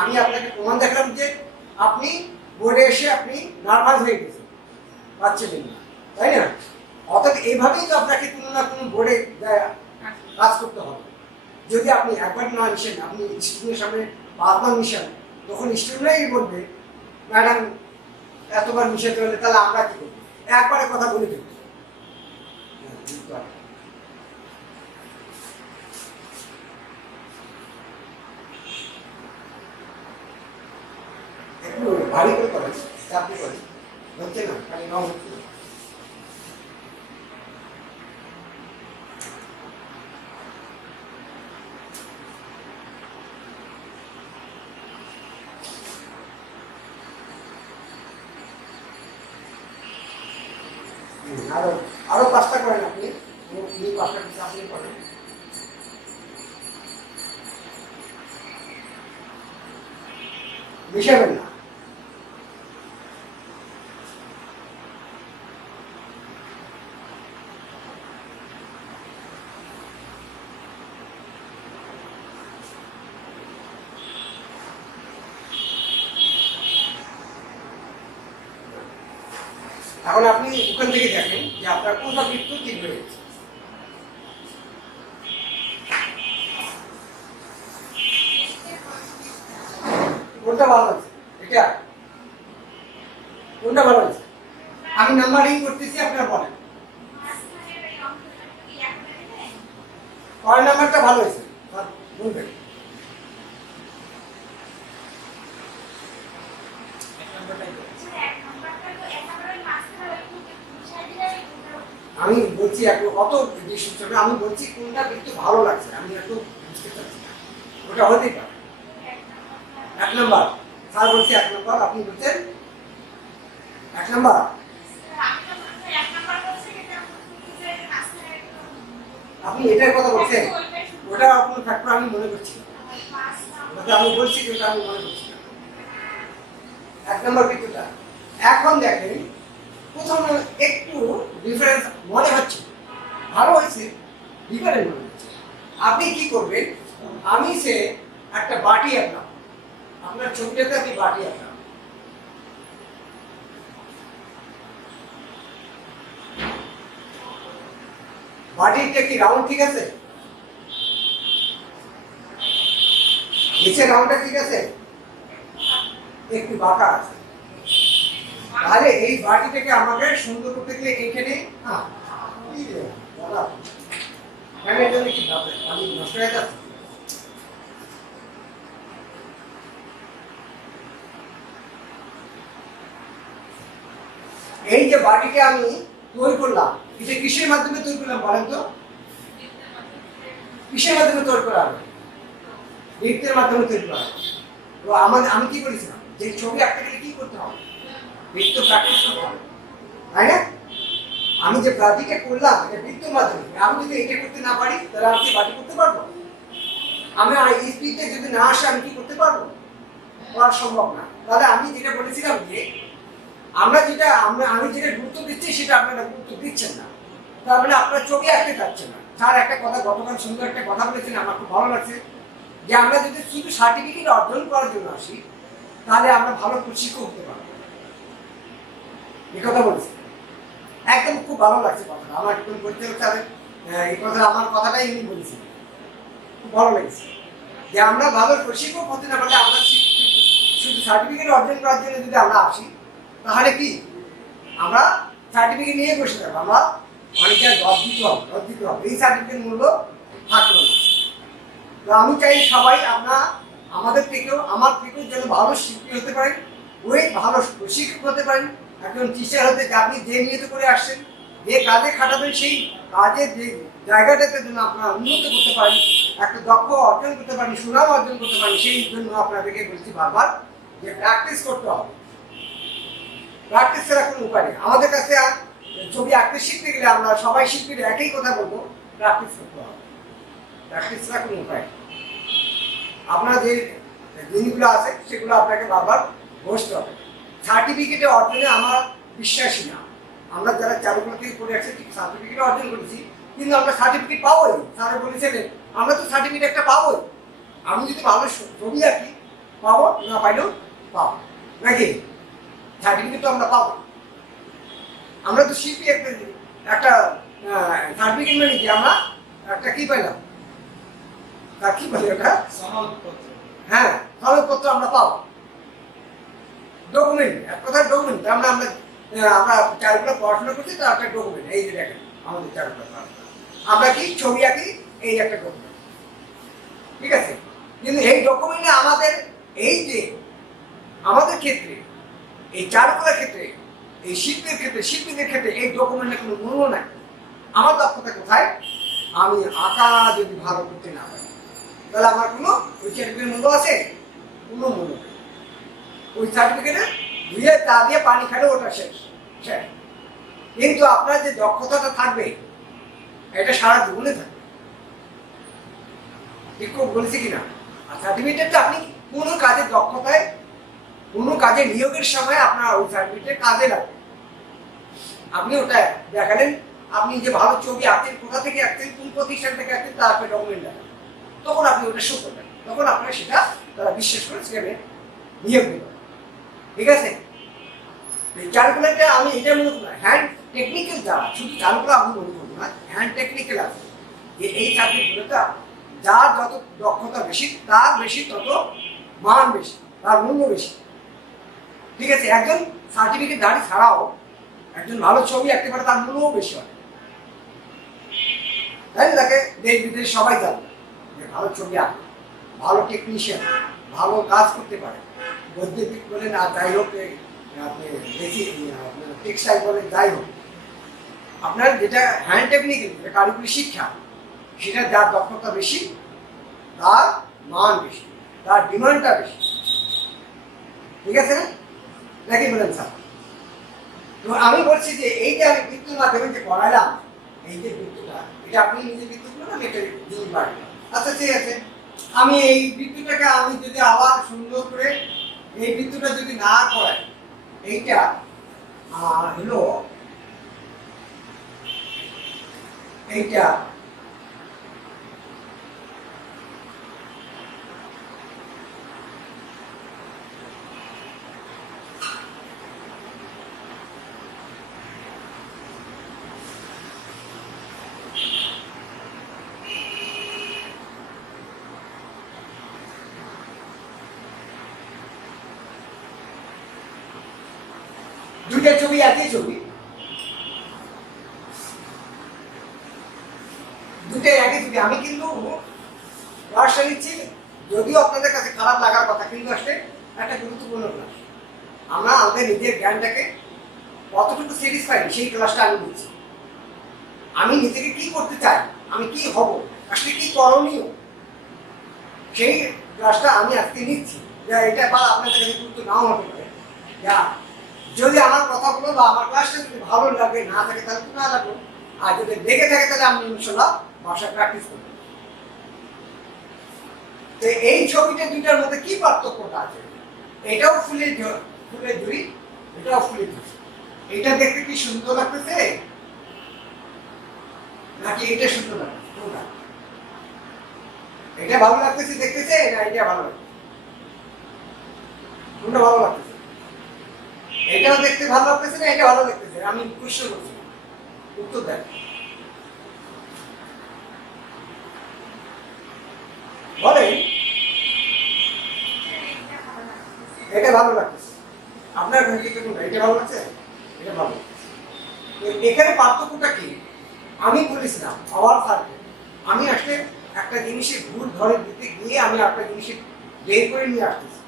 আমি আপনাকে প্রমাণ দেখলাম যে আপনি বোর্ডে এসে আপনি নার্ভাস হয়ে গেছেন, পাচ্ছেন না, তাই না? অর্থাৎ এইভাবেই তো আপনাকে কোনো না কোনো বোর্ডে কাজ করতে হবে। যদি আপনি একবার না মিশেন, আপনি স্টুডেন্টের সামনে 5 বার মিশান, তখন স্টুডেন্টরাই বলবে ম্যাডাম এতবার মিশাতে হলে তাহলে আমরা কি করবো? একবারে কথা বলে দেব। একটু ভারী করে করেন, চাপি করেন, হচ্ছে না, খালি নাও হচ্ছে না। আরো 5টা করেন আপনি, 5টা কিছু আপনি করেন। মিশাবেন না। এখন আপনি ওখান থেকে দেখেন যে আপনার কোনটা বৃত্ত ঠিক হয়েছে। কোনটা ভালো হয়েছে? এটা কোনটা ভালো হয়েছে? আমি নাম্বারিং করতেছি, আপনারা বলেন কয় নাম্বারটা ভালো হয়েছে বলবেন। আমি বলছি একটু অত আমি বলছি কোনটা একটু ভালো লাগছে, আমি একটু বুঝতে পারছি না, ওটা হতেই পারে 1 নাম্বার। স্যার বলছি 1 নাম্বার, আপনি বলছেন 1 নাম্বার। আপনি এটার কথা বলছেন, ওটা কোনো ফ্যাক্টর আমি মনে করছি না, ওটা আমি বলছি যে ওটা আমি মনে করছি না। 1 নাম্বার বিটুটা এখন দেখেন প্রথমে একটু ডিফারেন্স মনে হচ্ছে, ভালো হয়েছে, ডিফারেন্ট মনে হচ্ছে। আপনি কি করবেন, আমি সে একটা বাটি আঁকলাম, আপনার ছবিটাতে আমি বাটি আঁকলাম, বাটিটা কি রাউন্ড ঠিক আছে, নিচে রাউন্ডটা ঠিক আছে, একটু বাঁকা আছে, তাহলে এই বাটিটাকে আমাকে সুন্দর করতে গেলে এখানে কি ভাববেন আমি নষ্ট হয়ে যাচ্ছি। এই যে বাটিকে আমি তৈরি করলাম, এটা কিসের মাধ্যমে তৈরি করলাম বলেন তো, কিসের মাধ্যমে তৈরি করা হবে, বৃত্তের মাধ্যমে তৈরি করা হবে। তো আমি কি করেছিলাম, যে ছবি আঁকতে গেলে কি করতে হবে, বৃত্ত প্র্যাকটিস করতে হবে, তাই না? আমি যে বাটিটা করলাম এটা বৃত্তের মাধ্যমে, আমি যদি এটা করতে না পারি তাহলে আমি কি বাটি করতে পারবো? আমি এই স্পিডটা যদি না আসে আমি কি করতে পারবো? করা সম্ভব না। তাহলে আমি যেটা বলেছিলাম যে আমি যেটা গুরুত্ব দিচ্ছি সেটা আপনারা গুরুত্ব দিচ্ছেন না, তার মানে আপনারা ছবি আঁকতে চাচ্ছেন না। স্যার একটা কথা গতকাল সুন্দর একটা কথা বলেছেন, আমার খুব ভালো লাগছে, যে আমরা যদি শুধু সার্টিফিকেট অর্জন করার জন্য আসি তাহলে আমরা ভালো প্রশিক্ষক হতে পারবো, এই কথা বলেছি, একদম খুব ভালো লাগছে কথাটা। আমার একদম বলতে হচ্ছে এই কথা, আমার কথাটাই উনি বলেছিলেন, খুব ভালো লেগেছে যে আমরা ভালো প্রশিক্ষক হতে না পারলে আমরা শুধু সার্টিফিকেট অর্জন করার জন্য যদি আমরা আসি তাহলে কি আমরা সার্টিফিকেট নিয়ে বসে থাকবো, আমরা অনেক জায়গায় লজ্জিত হবে, এই সার্টিফিকেট মূল্য থাকলো না। তো আমি চাই সবাই আমাদের থেকেও আমার থেকেও যেন ভালো শিল্পী হতে পারেন, ওই ভালো প্রশিক্ষক হতে পারেন, একজন টিচার হতে আপনি যে নিয়ত করে আসছেন, যে কাজে খাটাবেন সেই কাজের যে জায়গাটাতে যেন আপনারা উন্নত করতে পারেন, একটা দক্ষ অর্জন করতে পারেন, সুনাম অর্জন করতে পারেন, সেই জন্য আপনাদেরকে বলছি বারবার যে প্র্যাকটিস করতে হবে। প্র্যাকটিস ছাড়া কোনো উপায় নেই। আমাদের কাছে ছবি আঁকতে শিখতে গেলে আমরা সবাই শিল্পীর একই কথা বলবো, প্র্যাকটিস করতে হবে, প্র্যাকটিস ছাড়া কোনো উপায় নেই। আপনার যে জিনিসগুলো আছে সেগুলো আপনাকে বারবার বসতে হবে। সার্টিফিকেটে অর্জনে আমার বিশ্বাসী না, আমরা যারা চারুকলা থেকে পড়ে আসছে ঠিক সার্টিফিকেট অর্জন করেছি, কিন্তু আমরা সার্টিফিকেট পাবোই, স্যার বলেছিলেন আমরা তো সার্টিফিকেট একটা পাবোই, আমি যদি ভালো ছবি আঁকি পাবো, না পাইলেও পাবো, নাকি সার্টিফিকেট তো আমরা পাবো। আমরা তো শিল্পী একটা সার্টিফিকেট মানে কি আমরা একটা কি পাইলাম, তার কি পাই ওটা সনদপত্র, হ্যাঁ সনদপত্র আমরা পাবো, ডকুমেন্ট, এক কথা ডকুমেন্ট। আমরা চারুকলা পড়াশোনা করছি তার একটা ডকুমেন্ট, এই যে দেখেন আমাদের চারুকলা আমরা কি ছবি আঁকি, এই একটা ডকুমেন্ট, ঠিক আছে। কিন্তু এই ডকুমেন্টে আমাদের এই যে আমাদের ক্ষেত্রে, এই চারুকলার ক্ষেত্রে, এই শিল্পের ক্ষেত্রে, শিল্পীদের ক্ষেত্রে এই ডকুমেন্টের কোনো মূল্য নাই। আমার দক্ষতা কোথায়, আমি আঁকা যদি ভালো করতে না পারি তাহলে আমার কোনো ওই সার্টিফিকেটের মূল্য আছে, কোনো মূল্য নেই। ওই সার্টিফিকেটে ধুয়ে তা দিয়ে পানি খালে ওটা শেষ। কিন্তু আপনার যে দক্ষতাটা থাকবে এটা সারা জীবনে থাকবে, ঠিক বলেছি কিনা। আর সার্টিফিকেটটা আপনি কোনো কাজের দক্ষতায়, কোনো কাজে নিয়োগের সময় আপনার ওই সার্টিফিকেট কাজে লাগবে। আপনি ওটা দেখালেন, আপনি যে ভালো ছবি আঁকতেন, কোথা থেকে আঁকতেন, কোন প্রতিষ্ঠান থেকে আঁকতেন, তার একটা ডকুমেন্ট দেখান, তখন আপনি ওটা শো করবেন, তখন আপনার সেটা তারা বিশ্বাস করে সেখানে নিয়োগ দেবেন, ঠিক আছে। চারুকলাটা আমি এটা মনে করি না, হ্যান্ড টেকনিক্যাল যারা, শুধু চারুকলা আমি মনে করবো না, হ্যান্ড টেকনিক্যাল আছে যে এই সাবজেক্টগুলোটা যার যত দক্ষতা বেশি তার বেশি তত মান বেশি, তার মূল্য বেশি, ঠিক আছে। একজন সার্টিফিকেট ধারী ছাড়াও একজন ভালো ছবি আঁকতে পারে তার মূল্যও বেশি হয়, তাই না? তাকে দেশ বিদেশ সবাই জানে যে ভালো ছবি আঁকে, ভালো টেকনিশিয়ান, ভালো কাজ করতে পারে, বৈদ্যুতিক বলেন আর যাই হোক, আপনি দেখি টেক্সটাইল বলেন, যাই হোক আপনার যেটা হ্যান্ড টেকনিক, কারিগরি শিক্ষা, সেটা যার দক্ষতা বেশি তার মান বেশি, তার ডিমান্ডটা বেশি, ঠিক আছে না? নাকি বলেন স্যার? তো আমি বলছি যে এই যে আমি বৃত্তির মাধ্যমে যে পড়াইলাম, এই যে বৃত্তিটা, এটা আপনি নিজে বৃত্তি করলেন, এটা দিন বাড়ি, আচ্ছা ঠিক আছে, আমি এই বৃত্তিটাকে আমি যদি আবার সুন্দর করে এই বৃত্তিটা যদি না করাই, এইটা হলো এইটা দুইটা ছবি একই ছবি, দুটাই একই ছবি। আমি কিন্তু ক্লাসটা নিচ্ছি, যদিও আপনাদের কাছে খারাপ লাগার কথা, কিন্তু আসলে একটা গুরুত্বপূর্ণ ক্লাস। আমরা আমাদের নিজের জ্ঞানটাকে কতটুকু স্যাটিসফাই সেই ক্লাসটা আমি নিচ্ছি। আমি নিজেকে কি করতে চাই, আমি কি হব, আসলে কি করণীয়, সেই ক্লাসটা আমি আজকে নিচ্ছি। এটা বা আপনাদের কাছে গুরুত্ব নাও হতে পারে, যদি আমার কথাগুলো বা আমার ক্লাসটা যদি ভালো লাগে, না থাকে তাহলে তো না লাগলো, আর যদি দেখে থাকে তাহলে আমি ইনশাল্লাহ ভাষা প্র্যাকটিস করবো। তো এই ছবিটা দুইটার মধ্যে কি পার্থক্যটা আছে? এটাও ফুলের জুড়ি, এটাও ফুলের জুড়ি। এটা দেখতে কি সুন্দর লাগতেছে নাকি এটা সুন্দর লাগতেছে? কোনটা? এটা ভালো লাগতেছে দেখতেছে না এটা ভালো লাগতেছে? কোনটা ভালো লাগতেছে? এটাও দেখতে ভালো লাগতেছে না এটা ভালো লাগতেছে? আমি কোশ্চেন করছি, উত্তর দেন। বলেন এটা ভালো লাগতেছে, আপনার ভেতরে কোনটা? এটা ভালো লাগছে, এটা ভালো লাগছে। এখানে পার্থক্যটা কি? আমি বলেছিলাম আমার সার্কেল, আমি আসলে একটা জিনিসের ভুল ধরে দিতে গিয়ে আমি একটা জিনিসের বের করে নিয়ে আসতেছি,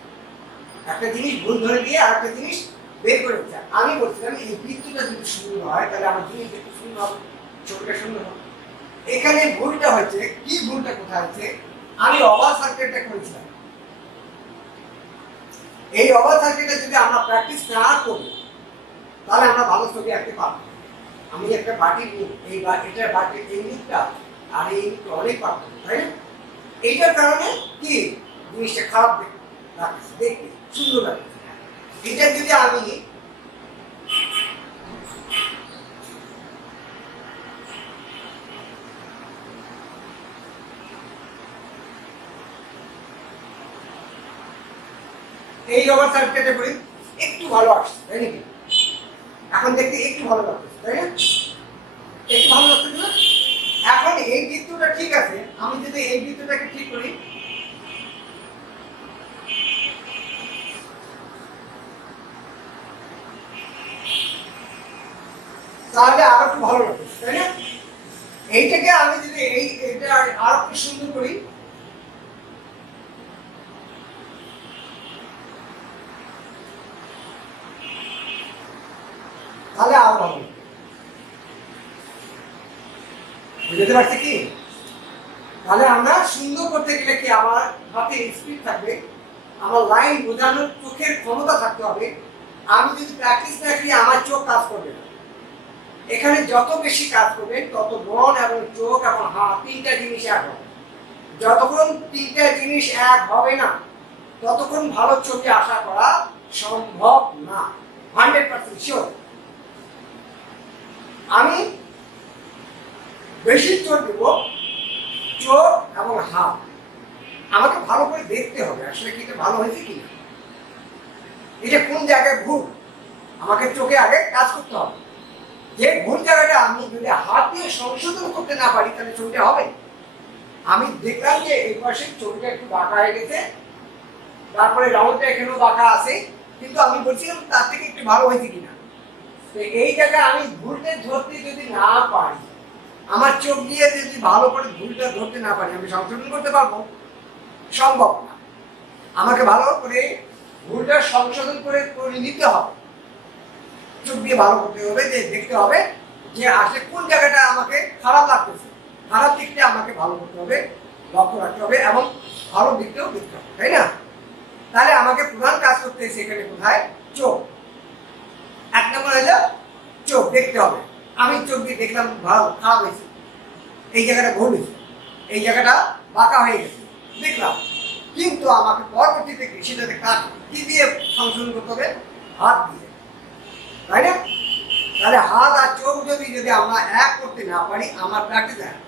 একটা জিনিস ভুল ধরে দিয়ে আর একটা জিনিস বের করে দিচ্ছে। আমি বলছিলাম এই বৃত্তটা যদি সুন্দর হয় তাহলে আমার জিনিস একটু সুন্দর হবে, ছবিটা সুন্দর হবে। এখানে ভুলটা হচ্ছে, কি ভুলটা কোথায় হচ্ছে? আমি ওভাল সার্কেলটা করেছিলাম, এই ওভাল সার্কেলটা যদি আমরা প্র্যাকটিস না করি তাহলে আমরা ভালো ছবি আঁকতে পারবো। আমি একটা বাটি নিই, এই এটা বাটির এই নিকটা আর এই নিকটা অনেক পার্থক্য, তাই না? এইটার কারণে কি জিনিসটা খারাপ লাগছে, দেখতে সুন্দর লাগছে। এটা যদি আমি এই ওভার সার্কেলটা করি, একটু ভালো আসছে, তাই নাকি? এখন দেখতে একটু ভালো লাগতেছে, তাই না? একটু ভালো লাগতেছে না? এখন এই বৃত্তটা ঠিক আছে, আমি যদি এই বৃত্তটাকে ঠিক করি, তাহলে আরো একটু ভালো লাগতেছে, তাই না? এইটাকে আমি যদি এটা আরো একটু সুন্দর করি, তাহলে আরো ভালো। বুঝতে পারছি কি? তাহলে আমরা সুন্দর করতে গেলে কি আমার হাতে স্পিড থাকবে, আমার লাইন বোঝানোর চোখের ক্ষমতা থাকতে হবে। আমি যদি প্র্যাকটিস না করি আমার চোখ কাজ করবে না। এখানে যত বেশি কাজ করবে তত মন এবং চোখ এবং হাত তিনটা জিনিস এক হবে। যতক্ষণ তিনটা জিনিস এক হবে না ততক্ষণ ভালো ছবি আশা করা সম্ভব না, 100% শিওর। আমি বেশি জোর দেব চোখ এবং হাত। আমাকে ভালো করে দেখতে হবে আসলে কি এটা ভালো হয়েছে কিনা, এটা কোন জায়গায় ভুল, আমাকে চোখে আগে কাজ করতে হবে। যে ভুল জায়গাটা আমি যদি হাত দিয়ে সংশোধন করতে না পারি তাহলে ছবিটা হবে। আমি দেখলাম যে এই পাশে ছবিটা একটু বাঁকা হয়ে গেছে, তারপরে রাউন্ডটা এখানেও বাঁকা আছে, কিন্তু আমি বলছিলাম তার থেকে একটু ভালো হয়েছে কিনা। তো এই জায়গায় আমি ভুলটা ধরতে যদি না পারি, আমার চোখ দিয়ে যদি ভালো করে ভুলটা ধরতে না পারি, আমি সংশোধন করতে পারবো? সম্ভব না। আমাকে ভালো করে ভুলটা সংশোধন করে নিতে হবে, চোখ দিয়ে ভালো করতে হবে, যে দেখতে হবে যে আসলে কোন জায়গাটা আমাকে খারাপ লাগতেছে, খারাপ দিকটা আমাকে ভালো করতে হবে, লক্ষ্য রাখতে হবে এবং ভালো দিকটাও দেখতে হবে, তাই না? তাহলে আমাকে প্রধান কাজ করতে সেখানে কোথায়? চোখ। এক নম্বর হলো চোখ দেখতে হবে। আমি চোখ দিয়ে দেখলাম ভালো খারাপ হয়েছে, এই জায়গাটা ভুল হয়েছে, এই জায়গাটা বাঁকা হয়ে গেছে, দেখলাম, কিন্তু আমাকে পরবর্তীতে সেটাতে কাজ কি দিয়ে সংশোধন করতে হবে? হাত দিয়ে, তাই না? তাহলে হাত আর চোখ যদি আমরা এক করতে না পারি, আমার প্র্যাকটিস হয়।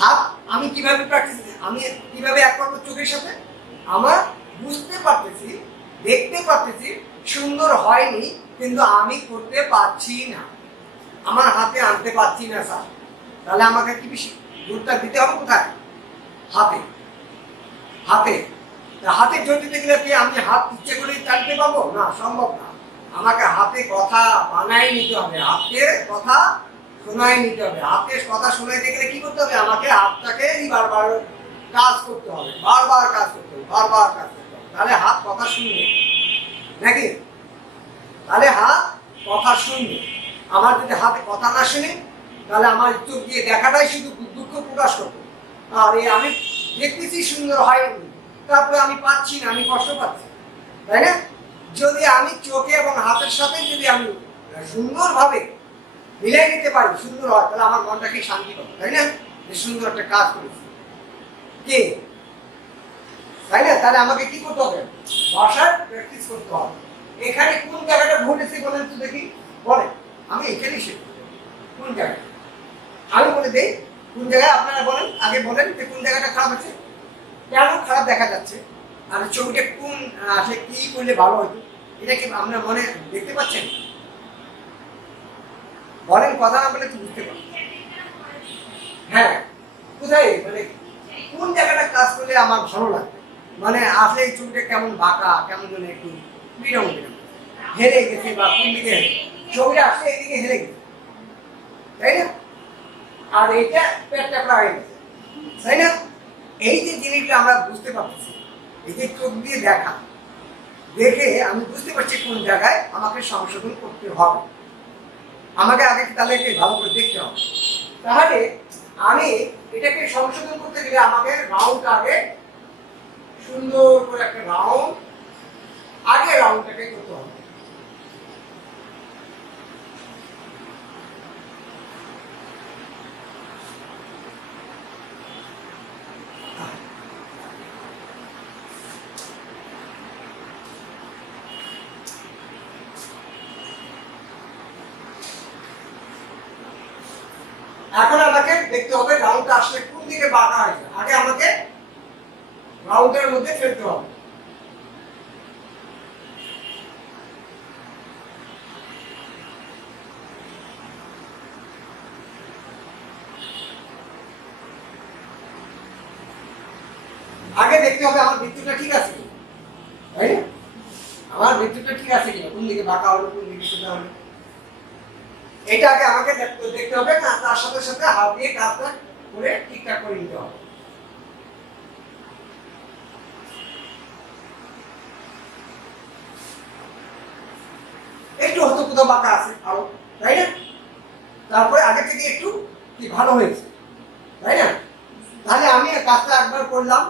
হাত আমি কিভাবে প্র্যাকটিস, আমি কিভাবে এক করবো চোখের সাথে? আমার বুঝতে পারতেছি, দেখতে পারতেছি সুন্দর হয়নি, কিন্তু আমি করতে পারছি না, আমার হাতে আনতে পারছি না স্যার। তাহলে আমাকে কি বেশি জোরটা দিতে হবে কোথায়? হাতে। হাতে হাতে জোর দিতে গেলে কি আমি হাত ইচ্ছে করেই টানতে পারবো? না, সম্ভব না। আমাকে হাতে কথা বানাই নিতে হবে, হাতের কথা শোনাই নিতে হবে। হাতের কথা শোনাইতে গেলে কি করতে হবে? আমাকে হাতটাকে বারবার কাজ করতে হবে, বারবার কাজ করতে হবে, বারবার কাজ করতে হবে। তাহলে হাত কথা শুনবে নাকি? তাহলে হাত কথা শুনবে। আমার যদি হাতে কথা না শুনে, তাহলে আমার চোখ দিয়ে দেখাটাই শুধু দুঃখ প্রকাশ করবো। আর আমি দেখতেছি সুন্দর হয়নি, তারপরে আমি পাচ্ছি না, আমি কষ্ট পাচ্ছি, তাই না? যদি আমি চোখে এবং হাতের সাথে যদি আমি সুন্দরভাবে মিলাই নিতে পারি, সুন্দর হয়, তাহলে আমার মনটাকে শান্তি পাবে, তাই না? যে সুন্দর একটা কাজ করেছি কে, তাই না? তাহলে আমাকে কি করতে হবে? ভাষার প্র্যাকটিস করতে হবে। এখানে কোন জায়গাটা ভুল হয়েছে বলেন তো দেখি, বলেন। আমি এখানেই শিখব কোন জায়গায়, আমি বলে দেই কোন জায়গায়, আপনারা বলেন, আগে বলেন যে কোন জায়গাটা খারাপ হচ্ছে, কেন খারাপ দেখা যাচ্ছে, আর ছবিটা কোন আসে কি করলে ভালো হতো, এটা কি আপনার মনে দেখতে পাচ্ছেন? বলেন, কথা না বলে তো বুঝতে পারবেন। হ্যাঁ, কোথায় মানে কোন জায়গাটা কাজ করলে আমার ভালো লাগবে, মানে আসলে এই ছবিটা কেমন বাঁকা, কেমন যেন একটু বিরম বিরম হেরে গেছে, বা কোন দিকে ছবিটা আসলে এইদিকে হেরে গেছে, তাই না? আর এইটা পেটটা প্রায় গেছে, তাই না? এই যে জিনিসটা আমরা বুঝতে পারতেছি, এই যে চোখ দিয়ে দেখা, দেখে আমি বুঝতে পারছি কোন জায়গায় আমাকে সংশোধন করতে হবে। আমাকে আগে তাহলে ভালো করে দেখতে হবে। তাহলে আমি এটাকে সংশোধন করতে গেলে আমাকে রাউন্ড আগে সুন্দর করে একটা রাউন্ড, আগে রাউন্ডটাকে করতে হবে। এখন আমাকে দেখতে হবে রাউন্ডটা আসলে কোন দিকে বাঁকা হয়েছে, আগে আমাকে রাউন্ডের মধ্যে ফেলতে হবে। আগে দেখতে হবে আমার বৃত্তটা ঠিক আছে, তাই না? আমার বৃত্তটা ঠিক আছে কিনা, কোন দিকে বাঁকা হলো, কোন দিকে সোজা হলো, এটা আগে আমাকে দেখতে হবে। না, তার সাথে সাথে হাত দিয়ে কাজটা করে ঠিকঠাক করে নিতে হবে। একটু হয়তো কোথাও বাঁকা আছে আরো, তাই না? তারপরে আগে থেকে একটু কি ভালো হয়েছে, তাই না? তাহলে আমি কাজটা একবার করলাম,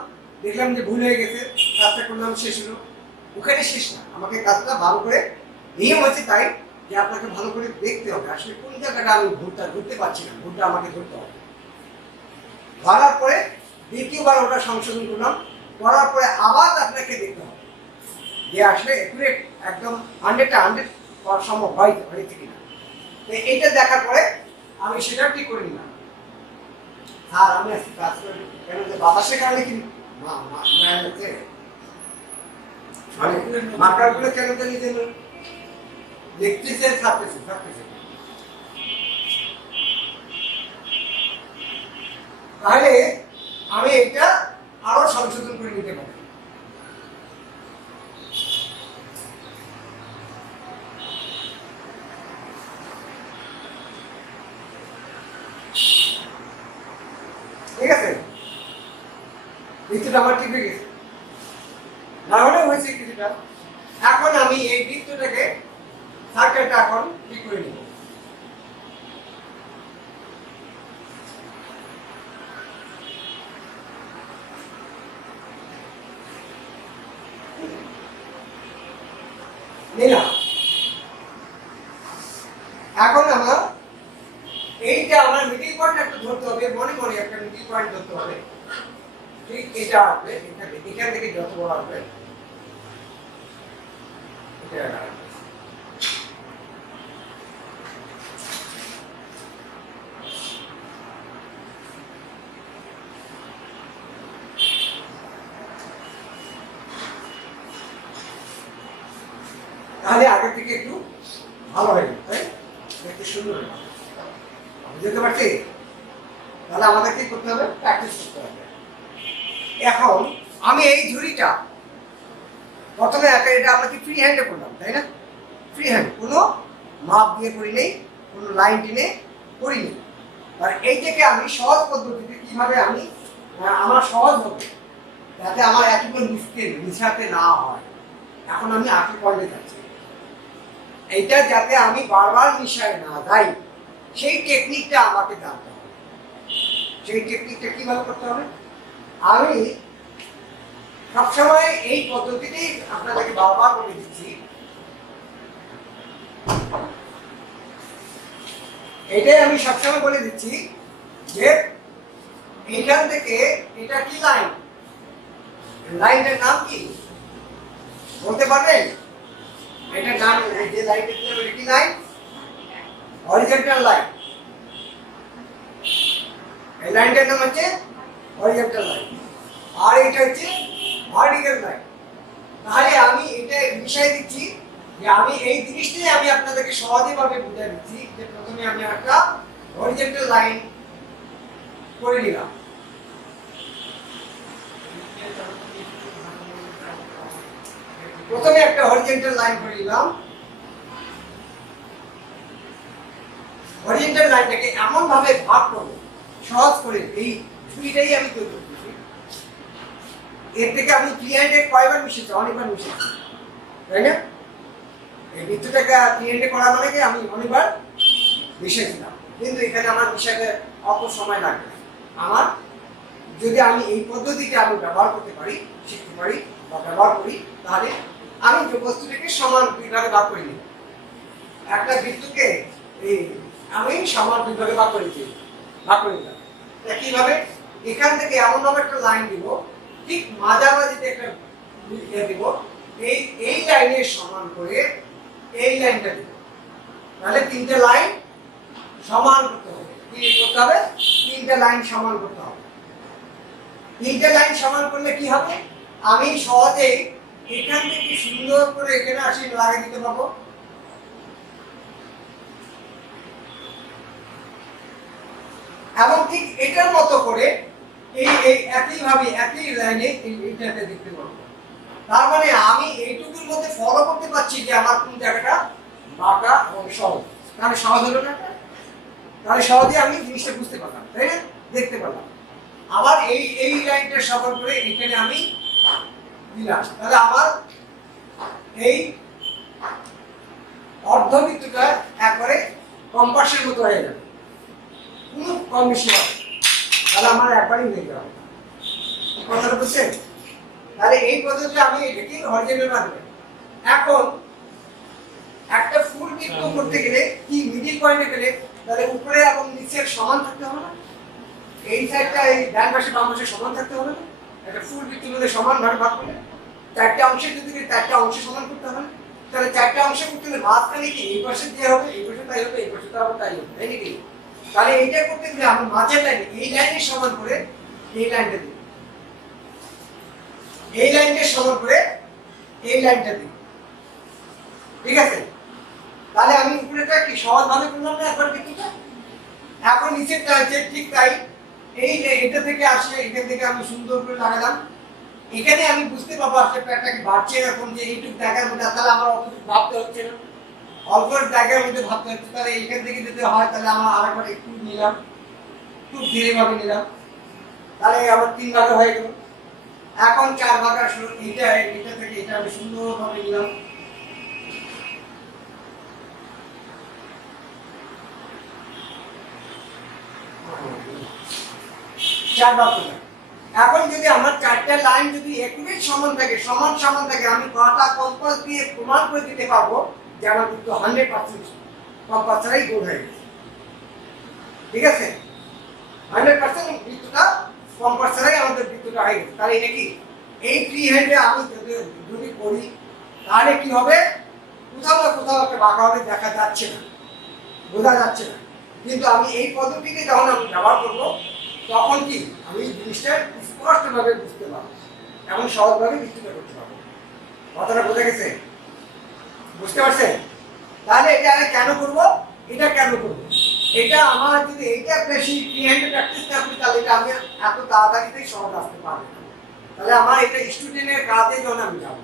দেখলাম যে ভুল হয়ে গেছে, কাজটা করলাম, শেষ হলো, ওখানে শেষ না। আমাকে কাজটা ভালো করে, নিয়ম হচ্ছে তাই যে আপনাকে ভালো করে দেখতে হবে আসলে কোন জায়গাটা আমি ভুলটা ধরতে পারছি না, ভুলটা আমাকে ধরতে হবে। ধরার পরে দ্বিতীয়বার ওটা সংশোধন করলাম, করার পরে আবার আপনাকে দেখতে হবে যে আসলে একুরেট একদম 100 করা সম্ভব হয়েছে কিনা। এইটা দেখার পরে আমি সেটা ঠিক করে নিলাম। আর আমি আজকে কাজ করে কেন যে বাতাসের কারণে কি মানে মাকারগুলো কেন জানি যে দেখতেছে, ছাড়তেছে। তাহলে আমি এটা আরো সংশোধন করে নিতে পারি। ঠিক আছে, বৃত্তটা আমার ঠিক হয়ে গেছে, না হলে হয়েছে কিছুটা। এখন আমি এই বৃত্তটাকে সার্কেলটা এখন ঠিক করে নিব। নিলাম। এখন আমার এইটা আমার মিডিল পয়েন্ট একটা ধরতে হবে, মনে মনে একটা মিডিল পয়েন্ট ধরতে হবে। ঠিক এটা আসবে, এখান থেকে যত বড় আসবে এটা আসবে। তাহলে আগে থেকে একটু ভালো হয়ে যাবে, তাই একটু সুন্দর হয়ে যাবে। বুঝতে পারছি? তাহলে আমাদের কি করতে হবে? প্র্যাকটিস করতে হবে। এখন আমি এই ঝুড়িটা প্রথমে এটা আমরা কি ফ্রি হ্যান্ডে করলাম, তাই না? ফ্রি হ্যান্ড, কোনো মাপ দিয়ে করি নেই, কোনো লাইন টেনে করিনি। আর এইটাকে আমি সহজ পদ্ধতিতে কিভাবে আমি আমার সহজ হবে যাতে আমার এতগুলো মিশাতে না হয়। এখন আমি আঁকি পয়েন্টে যাচ্ছি, এইটা যাতে আমি বারবার মিশায় না যাই, সেই টেকনিকটা আমাকে জানতে হবে। সেই টেকনিকটা কিভাবে করতে হবে? আমি সবসময় এই পদ্ধতিতেই আপনাদেরকে বারবার বলে দিচ্ছি। এটাই আমি সবসময় বলে দিচ্ছি যে এইখান থেকে এটা কি লাইন, লাইনটার নাম কি বলতে পারবেন? এটা নাম, যে লাইনটা দিলাম এটা কি লাইন? Horizontal line. এই লাইনটার নাম হচ্ছে হরিজন্টাল লাইন, আর এটা হচ্ছে ভার্টিক্যাল লাইন। তাহলে আমি এটা বিষয় দিচ্ছি যে আমি এই জিনিসটাই আমি আপনাদেরকে সহজভাবে বুঝিয়ে দিচ্ছি যে প্রথমে আমি একটা হরিজন্টাল লাইন করে নিলাম। প্রথমে একটা হরিজন্টাল লাইন করে নিলাম। হরিজন্টাল লাইনটাকে এমন ভাবে ভাগ করব সহজ করে, এই দুইটাই আমি তৈরি করতেছি। এর থেকে আমি ক্লিয়ারে কয়বার মিশেছি? অনেকবার মিশেছি, তাই না? এই বৃত্তটাকে ক্লিয়ারে করা মানে কি আমি অনেকবার মিশেছিলাম, কিন্তু এখানে আমার মিশাতে অত সময় লাগবে। আমার যদি আমি এই পদ্ধতিটা আমি ব্যবহার করতে পারি, শিখতে পারি বা ব্যবহার করি, তাহলে আমি যে বস্তুটাকে সমান দুইভাবে ভাগ করে নিই। একটা বৃত্তকে এই আমি সমান দুইভাবে ভাগ করে নিলাম। কিভাবে? এখান থেকে এমনভাবে একটা লাইন দিব, ঠিক মাঝামাঝিতে একটা দিব, এই লাইনের সমান করে এই লাইনটা দিব। তাহলে তিনটে লাইন সমান করতে হবে। কি করতে হবে? তিনটে লাইন সমান করতে হবে। তিনটে লাইন সমান করলে কি হবে? আমি সহজেই এখান থেকে সুন্দর করে এখানে আসি লাগিয়ে দিতে পারবো। এবং ঠিক এটার মতো করে এই একইভাবে একই লাইনে এইটাতে দেখতে পারবো। তার মানে আমি এইটুকুর মধ্যে ফলো করতে পারছি যে আমার কোন জায়গাটা বাঁকা এবং সহজ। তাহলে সহজ হলো না? তাহলে সহজে আমি জিনিসটা বুঝতে পারলাম, তাই না? দেখতে পারলাম। আবার এই লাইনটা সমান করে এখানে আমি দিলাম। তাহলে আমার এই অর্ধবৃত্তটা একবারে কম্পাসের মতো হয়ে যাবে, কোনো কম বেশি হবে। তাহলে আমার একবারই হয়ে যাবে। কথাটা বুঝছেন? তাহলে এই পদ্ধতিতে আমি এটাকে হরিজন্টাল বানাবো। এখন একটা ফুল বৃত্ত করতে গেলে কি মিডল পয়েন্টে গেলে তাহলে উপরে এবং নিচের সমান থাকতে হবে না? এই সাইডটা এই ডান পাশে বাম পাশে সমান থাকতে হবে না? একটা ফুল বৃত্তের মধ্যে সমান ভাগে ভাগ করলে চারটা অংশে যদি চারটা অংশ সমান করতে হবে, তাহলে চারটা অংশ করতে হলে মাঝখানে কি এই পাশে দিয়ে হবে, এই পাশে তাই হবে, এই পাশে তাই হবে, তাই নাকি? তাহলে এইটা করতে গেলে আমি মাঝের লাইনে এই লাইনের সমান করে এই লাইনটা দিই, এই লাইনটা সমান করে এই লাইনটা দিই। ঠিক আছে? তাহলে আমি উপরেটা কি সহজ ভাবে করলাম না একবার বৃত্তটা? এখন নিচেরটা আছে ঠিক তাই। এই এটা থেকে আসলে এখান থেকে আমি সুন্দর করে লাগালাম। এখানে আমি বুঝতে পারবো আসলে প্যাটটা কি বাড়ছে এরকম যে এইটুকু জায়গার মধ্যে, তাহলে আমার অতটুকু ভাবতে হচ্ছে না, অল্প জায়গার মধ্যে ভাবতে হচ্ছে। তাহলে এইখান থেকে যদি হয় তাহলে আমার আরেকবার একটু নিলাম, খুব ধীরে ভাবে নিলাম, তাহলে আমার 3 ভাগে হয়ে গেল। এখন 4 ভাগ আসলো, এটা থেকে এটা আমি সুন্দরভাবে নিলাম। চার ভাগ করলাম। এখন যদি আমার 4টা লাইন যদি একুরেট সমান থাকে, সমান থাকে, আমি কটা কম্পাস দিয়ে প্রমাণ করে দিতে পারবো যে আমার বৃত্ত 100% কম্পাস ছাড়াই গোল হয়ে গেছে। ঠিক আছে, 100% বৃত্তটা কম্পাস ছাড়াই আমাদের বৃত্তটা হয়ে গেছে। তাহলে এটা কি এই ফ্রি হ্যান্ডে আমি যদি করি তাহলে কি হবে, কোথাও না কোথাও একটা বাঁকা হবে, দেখা যাচ্ছে না, বোঝা যাচ্ছে না। কিন্তু আমি এই পদ্ধতিতে যখন আমি ব্যবহার করবো তখন কি আমি জিনিসটা স্পষ্টভাবে বুঝতে পারবো এবং সহজভাবে বিস্তৃত করতে পারবো। কথাটা বোঝা গেছে? বুঝতে পারছেন? তাহলে এটা আমি কেন করবো, এটা কেন করবো, এটা আমার যদি এইটা বেশি ফ্রি হ্যান্ডে প্র্যাকটিস না করি তাহলে এটা আমি এত তাড়াতাড়িতেই সহজ আসতে পারবো না। তাহলে আমার এটা স্টুডেন্টের কাজে যখন আমি যাবো,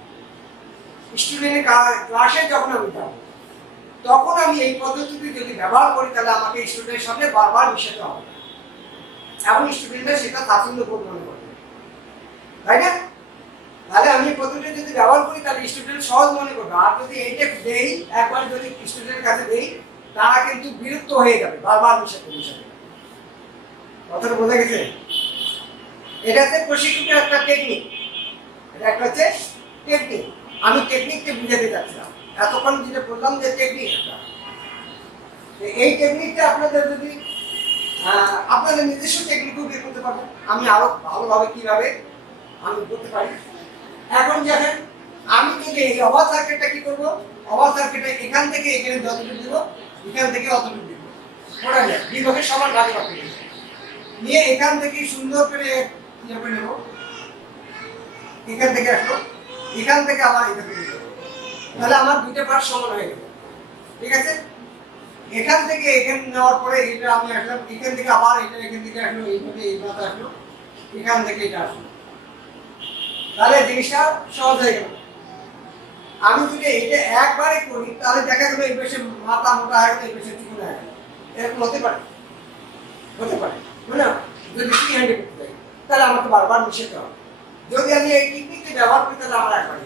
স্টুডেন্টের ক্লাসে যখন আমি যাবো, তখন আমি এই পদ্ধতিটি যদি ব্যবহার করি তাহলে আমাকে স্টুডেন্টের সাথে বারবার মিশাতে হবে এবং স্টুডেন্টরা সেটা স্বাচ্ছন্দ্য বোধ মনে করবে, তাই না? তাহলে আমি এই পদ্ধতিটা যদি ব্যবহার করি তাহলে স্টুডেন্ট সহজ মনে করবে। আর যদি এইটা দেই, একবার যদি স্টুডেন্টের কাছে দেই, তারা কিন্তু বিরক্ত হয়ে যাবে বারবার মিশাতে। কথাটা বোঝা গেছে? এটা হচ্ছে প্রশিক্ষকের একটা টেকনিক, এটা একটা হচ্ছে টেকনিক। আমি টেকনিককে বুঝাতে চাচ্ছিলাম, এতক্ষণ যেটা বললাম যে টেকনিক একটা, এই টেকনিকটা আপনাদের যদি আপনাদের নিজস্ব টেকনিকও বের করতে পারবেন। আমি আরো ভালোভাবে কিভাবে আমি করতে পারি। এখন দেখেন, আমি যদি এই অবাধ সার্কিটটা কি করবো, অবাধ সার্কিটটা এখান থেকে এখানে যতটুকু দিব, এখান থেকে অতটুকু দিব, ওটা যায় বিভাগের সমান ভাগে ভাগ করে নিয়ে এখান থেকে সুন্দর করে নেব, এখান থেকে আসলো, এখান থেকে আবার এখানে নিয়ে যাবো। তাহলে আমার দুইটা পার্ট সমান হয়ে গেল। ঠিক আছে, এখান থেকে এখানে নেওয়ার পরে এটা আমি আসলাম, এখান থেকে আবার এটা এখান থেকে আসলো, এইভাবে এই পাতা আসলো, এখান থেকে এটা আসলো। তাহলে জিনিসটা সহজ হয়ে গেল। আমি যদি এটা একবারে করি তাহলে দেখা গেল এই পাশে মাথা মোটা হয়ে গেল, এই পাশে চিকন হয়ে গেল। এরকম হতে পারে, হতে পারে না? যদি ফ্রি হ্যান্ডে করতে চাই তাহলে আমাকে বারবার মিশাতে হবে। যদি আমি এই টেকনিকটি ব্যবহার করি তাহলে আমার একবারে,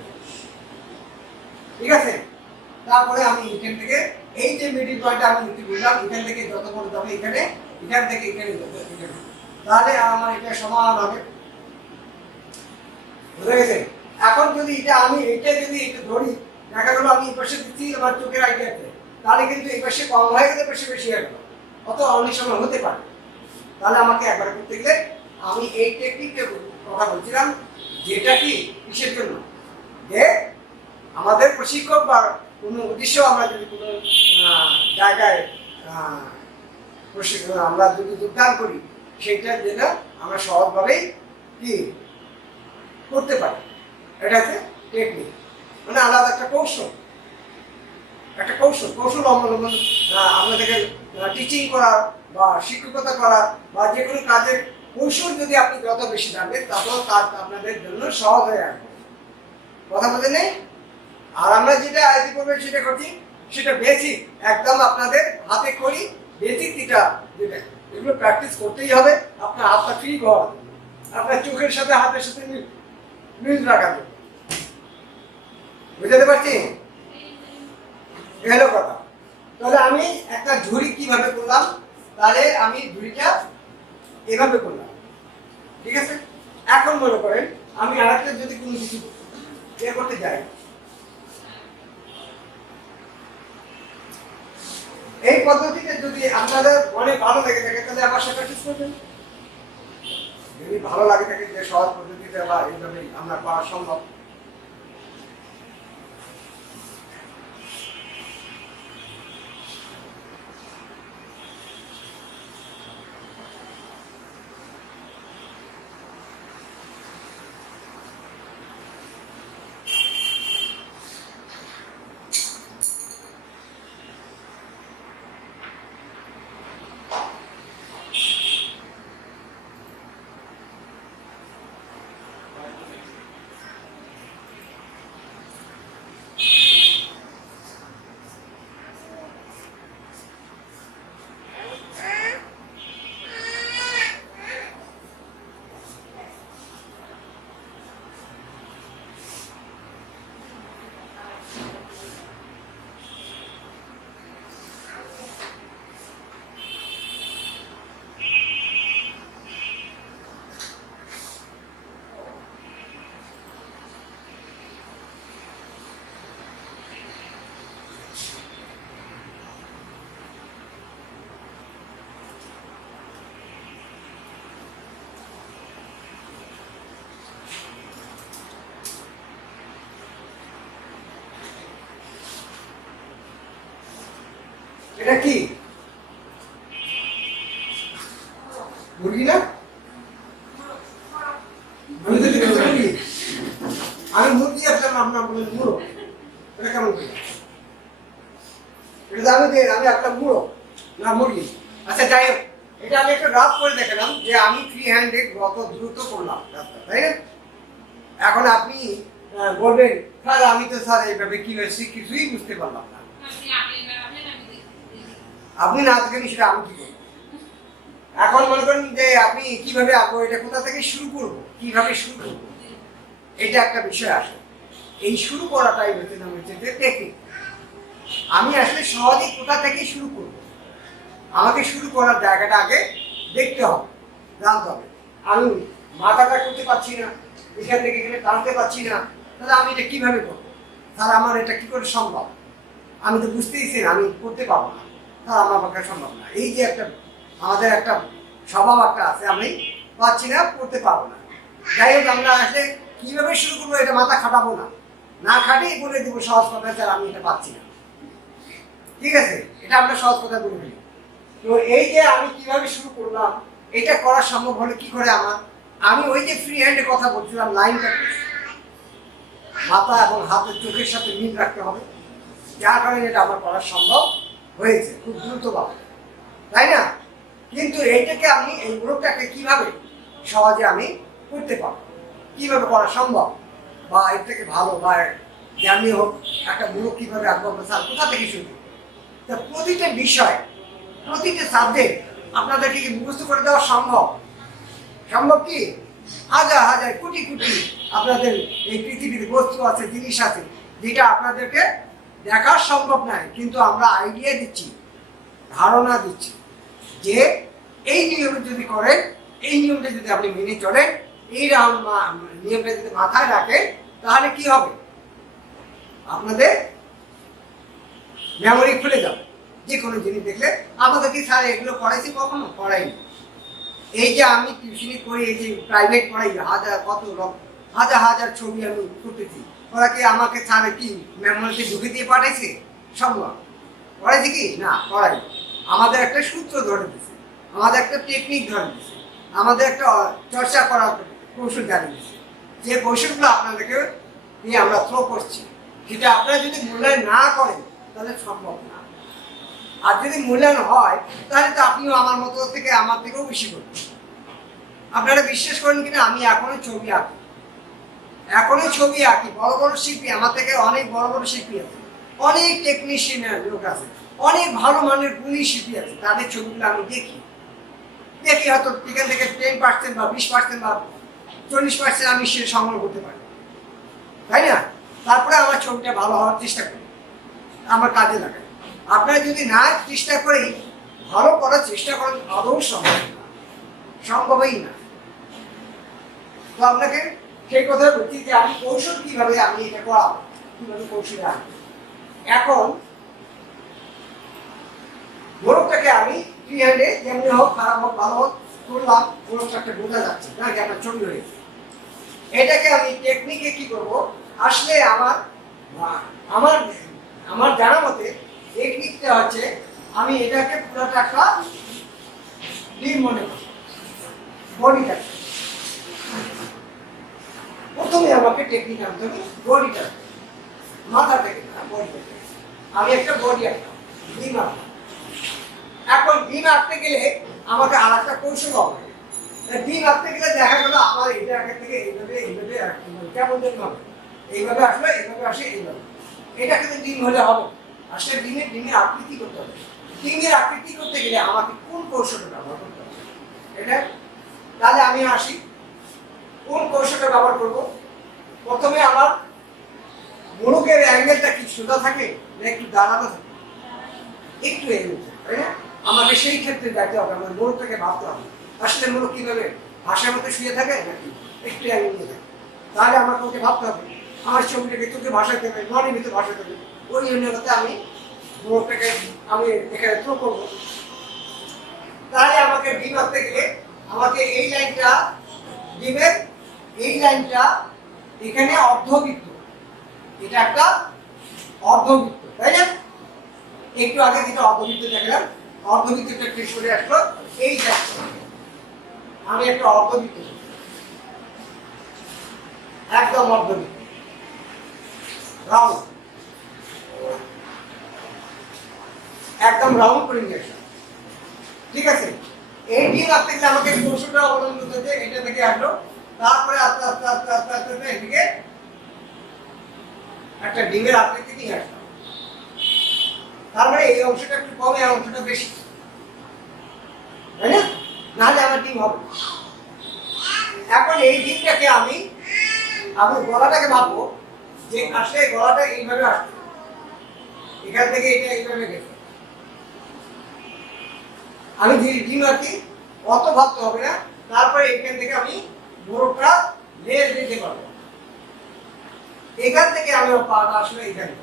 ঠিক আছে। তারপরে আমি এখান থেকে এই যে মিডিল পয়েন্ট আমি নিতে বললাম, এখান থেকে যত বড় যাবে এখানে, এখান থেকে এখানে এখানে, তাহলে আমার এটা সমান হবে। বুঝা গেছে? এখন যদি এটা আমি এটা যদি একটু ধরি, দেখা গেল আমি এই পাশে দিচ্ছি, আমার চোখের আইডিয়া আছে, তাহলে কিন্তু এই পাশে কম হয়ে গেলে পাশে বেশি হয়ে গেল, অত অনেক সময় হতে পারে। তাহলে আমাকে একবার করতে গেলে আমি এই টেকনিকটা কথা বলছিলাম, যেটা কি কিসের জন্য, যে আমাদের প্রশিক্ষক বা কোনো উদ্দেশ্য আমরা যদি কোনো জায়গায় প্রশিক্ষণ আমরা যদি যোগদান করি, সেইটার জন্য আমরা সহজভাবেই কি করতে পারি। এটা হচ্ছে টেকনিক, মানে আলাদা একটা কৌশল, একটা কৌশল অবলম্বন আপনাদেরকে টিচিং করা বা শিক্ষকতা করা বা যে কোনো কাজের কৌশল যদি আপনি যত বেশি জানবেন তত কাজ আপনাদের জন্য সহজ হয়ে আসবে। কথা বলতে নেই। আর আমরা যেটা আইডি করবেন সেটা করছি, সেটা বেসিক একদম আপনাদের হাতে করি, বেসিক যেটা এগুলো প্র্যাকটিস করতেই হবে। আপনার হাতটা ফ্রি করা, আপনার চোখের সাথে হাতের সাথে মিল রাখা যাবে। বুঝতে পারছি? এলো কথা। তাহলে আমি একটা ঝুড়ি কিভাবে করলাম, তাহলে আমি ঝুড়িটা এভাবে করলাম, ঠিক আছে। এখন মনে করেন আমি আরেকটা যদি কোনো কিছু বের করতে যাই, এই পদ্ধতিতে যদি আপনাদের অনেক ভালো লেগে থাকে তাহলে আমার সাথে প্র্যাকটিস করবেন। যদি ভালো লাগে থাকে যে সহজ পদ্ধতিতে বা এইভাবে আমরা করা সম্ভব। এটা কি মুরগি না? আমি মুরগি আসলাম, আপনার বলেন মুড়ো। এটা কেমন করে? এটা আমি আপনার মুড়ো না মুরগি। আচ্ছা যাই হোক, এটা আমি একটা রাফ করে দেখালাম যে আমি ফ্রি হ্যান্ডে কত দ্রুত করলাম রাস্তা, তাই না? এখন আপনি বলবেন স্যার আমি তো স্যার এইভাবে কি হয়েছে কিছুই বুঝতে পারলাম না। আপনি না থাকেন সেটা আমি কি করবো? এখন মনে করেন যে আপনি কিভাবে আঁকবো, এটা কোথা থেকে শুরু করবো, কিভাবে শুরু করবো, এটা একটা বিষয় আসে। এই শুরু করাটাই হচ্ছে নাম হচ্ছে টেকনিক। আমি আসলে সহজেই কোথা থেকে শুরু করবো, আমাকে শুরু করার জায়গাটা আগে দেখতে হবে, জানতে হবে। আমি মাথাটা করতে পারছি না, এখান থেকে এখানে টানতে পারছি না, তাহলে আমি এটা কিভাবে করবো? তাহলে আমার এটা কি করে সম্ভব? আমি তো বুঝতেইছি না, আমি করতে পারবো না, তাহলে আমার পক্ষে সম্ভব না। এই যে একটা আমাদের একটা স্বভাব একটা আছে, আমি পাচ্ছি না, করতে পারবো না। যাই হোক, আমরা আসলে কিভাবে শুরু করবো এটা মাথা খাটাবো না, না খাটিয়ে বলে দেবো সহজ কথা, স্যার আমি এটা পাচ্ছি না। ঠিক আছে, এটা আমরা সহজ কথা বলে ফেলি। তো এই যে আমি কিভাবে শুরু করলাম, এটা করা সম্ভব হলে কি করে আমি ওই যে ফ্রি হ্যান্ডে কথা বলছিলাম, লাইনটা মাথা এবং হাতের চোখের সাথে মিল রাখতে হবে, যার কারণে এটা আমার করা সম্ভব হয়েছে খুব দ্রুতভাবে, তাই না? কিন্তু এইটাকে আমি এই গ্রুপটাকে কিভাবে সহজে আমি করতে পারবো, কিভাবে করা সম্ভব, বা এর থেকে ভালো বা যেমনি হোক একটা গ্রুপ কিভাবে আঁকবো, স্যার কোথা থেকে শুরু করবো? তা প্রতিটা বিষয়, প্রতিটা সাবজেক্ট আপনাদেরকে কি মুখস্থ করে দেওয়া সম্ভব? সম্ভব কি? হাজার হাজার কোটি কোটি আপনাদের এই পৃথিবীর বস্তু আছে, জিনিস আছে, যেটা আপনাদেরকে দেখা সম্ভব নয়, কিন্তু আমরা আইডিয়া দিচ্ছি, ধারণা দিচ্ছি যে এই নিয়মে যদি করেন, এই নিয়মটা যদি আপনি মেনে চলেন, এই নিয়মটা যদি মাথায় রাখেন, তাহলে কি হবে? আপনাদের মেমোরি খুলে যাবে। যে কোনো জিনিস দেখলে আমাদের কি স্যার এগুলো পড়াইছি, কখনো পড়াইনি। এই যে আমি টিউশনি করি, এই যে প্রাইভেট পড়াই, হাজার হাজার ছবি আমি করতেছি, ওরা কি আমাকে স্যার কি মেমোরিতে ঢুকে দিয়ে পাঠাইছে? সম্ভব? পড়াইছে কি না? পড়াই। আমাদের একটা সূত্র ধরে দিচ্ছে, আমাদের একটা টেকনিক ধরে দিচ্ছে, আমাদের একটা চর্চা করার কৌশল জানিয়ে দিচ্ছে, যে কৌশলগুলো আপনাদেরকে নিয়ে আমরা থ্রো করছি, সেটা আপনারা যদি মূল্যায়ন না করেন তাহলে সম্ভব না। আর যদি মূল্যায়ন হয় তাহলে তো আপনিও আমার মতো থেকে, আমার থেকেও বেশি করবেন। আপনারা বিশ্বাস করেন কিনা, আমি এখনো ছবি আঁকি, বড় বড় শিল্পী, আমার থেকে অনেক বড় বড় শিল্পী আছে, অনেক টেকনিশিয়ান লোক আছে, অনেক ভালো মানের গুণী শিল্পী আছে, তাদের ছবিগুলো আমি দেখি হয়তো এখান থেকে 10% বা 20% বা 40% আমি সে সংগ্রহ করতে পারি, তাই না? তারপরে আমার ছবিটা ভালো হওয়ার চেষ্টা করি, আমার কাজে লাগাই। আপনারা যদি না চেষ্টা করেই ভালো করার চেষ্টা করেন, আদৌ সম্ভবই না। তো আপনাকে সেই কথা বলছি যে আমি কৌশল কিভাবে আমি এটা করাবো, কিভাবে কৌশলে আনবো। এখন মোড়কটাকে আমি ফ্রি হ্যান্ডে যেমনি হোক, খারাপ হোক, ভালো হোক করলাম, মোড়কটা একটা বোঝা যাচ্ছে না যে আমার ছবি হয়েছে। এটাকে আমি টেকনিকে কি করবো, আসলে আমার জানা মতে টেকনিকটা হচ্ছে, আমি এটাকে পুরোটা একটা ডিম মনে করি, বডিটাকে প্রথমে আমাকে টেকনিক আনতে হবে, বডিটা, মাথা থেকে না, বডিটাকে আমি একটা বডি আঁকলাম, ডিম আঁকলাম। এখন ডিম আঁকতে গেলে আমাকে আর একটা কৌশল হবে। ডিম আঁকতে গেলে দেখা গেল আমার এটা আগে থেকে এইভাবে কেমন যেন হবে, এইভাবে আসলে এইভাবে আসে, এইভাবে। এটা কিন্তু ডিম হলে হবে, আসলে ডিমের আকৃতি করতে হবে। ডিমের আকৃতি করতে গেলে আমাকে কোন কৌশলটা ব্যবহার করতে হবে, এটা তাহলে আমি আসি কোন কৌশলটা ব্যবহার করব। প্রথমে আমার মোড়কের অ্যাঙ্গেলটা কি সোজা থাকে না একটু দাঁড়ানো থাকে, একটু এগিয়ে, তাই না? আমাকে সেই ক্ষেত্রে দেখতে হবে, আমার মোড়কটাকে ভাবতে হবে, আসলে মোড়ক কিভাবে ভাষার মধ্যে শুয়ে থাকে নাকি একটু অ্যাঙ্গেল নিয়ে থাকে। তাহলে আমাকে ওকে ভাবতে হবে, আমার ছবিটাকে তোকে ভাষাতে হবে, মনের ভিতরে ভাষাতে হবে, ওই জন্যতে আমি মোড়কটাকে আমি এখানে থ্রো করবো। তাহলে আমাকে ডিম আঁকতে গেলে আমাকে এই লাইনটা, ডিমের এই লাইনটা এখানে অর্ধবৃত্ত, এটা একটা অর্ধবৃত্ত, তাই না? একটু আগে যেটা অর্ধবৃত্ত দেখলাম, অর্ধবৃত্তটা একটু সরে আসলো, এই দেখো আমি একটা অর্ধবৃত্ত, একদম অর্ধবৃত্ত রাউন্ড, একদম রাউন্ড করে নিয়ে আসলাম। ঠিক আছে, এই ডিম আস্তে গেলে আমাকে কৌশলটা অবলম্বন করতে হচ্ছে। এটা থেকে আসলো, তারপরে আস্তে আস্তে আস্তে আস্তে আস্তে আস্তে এদিকে একটা ডিমের আকৃতি নিয়ে আসলাম। তারপরে এই অংশটা একটু কম, এই অংশটা বেশি, তাই না? নাহলে আমার ডিম হবে। এখন এই ডিমটাকে আমি গলাটাকে ভাববো যে আসলে গলাটা এইভাবে আসছে, এখান থেকে এটা এইভাবে গেছে। আমি যে ডিম আঁকি অত ভাবতে হবে না। তারপরে এখান থেকে আমি মোড়কটা লেজ দিতে পারবো, এখান থেকে আমি পাটা আসলে এখানে,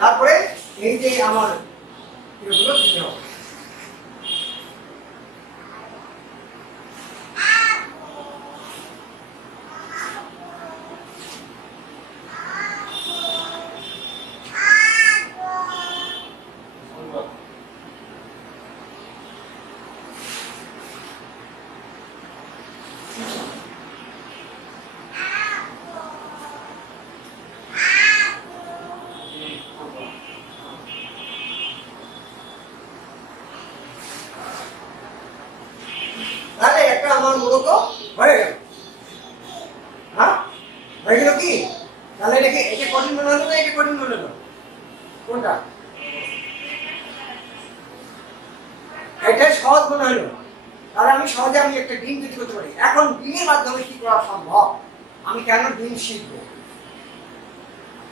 তারপরে এই যে আমার এগুলো দিতে হবে। তাহলে একটা আমার মূলত হয়ে গেল। হ্যাঁ, হয়ে গেল কি? তাহলে এটাকে এটা কঠিন মনে হলো না, এটা কঠিন মনে হলো কোনটা? এটা সহজ মনে হলো। তাহলে আমি সহজে আমি একটা ডিম তৈরি করতে পারি। এখন ডিমের মাধ্যমে কি করা সম্ভব? আমি কেন ডিম শিখবো?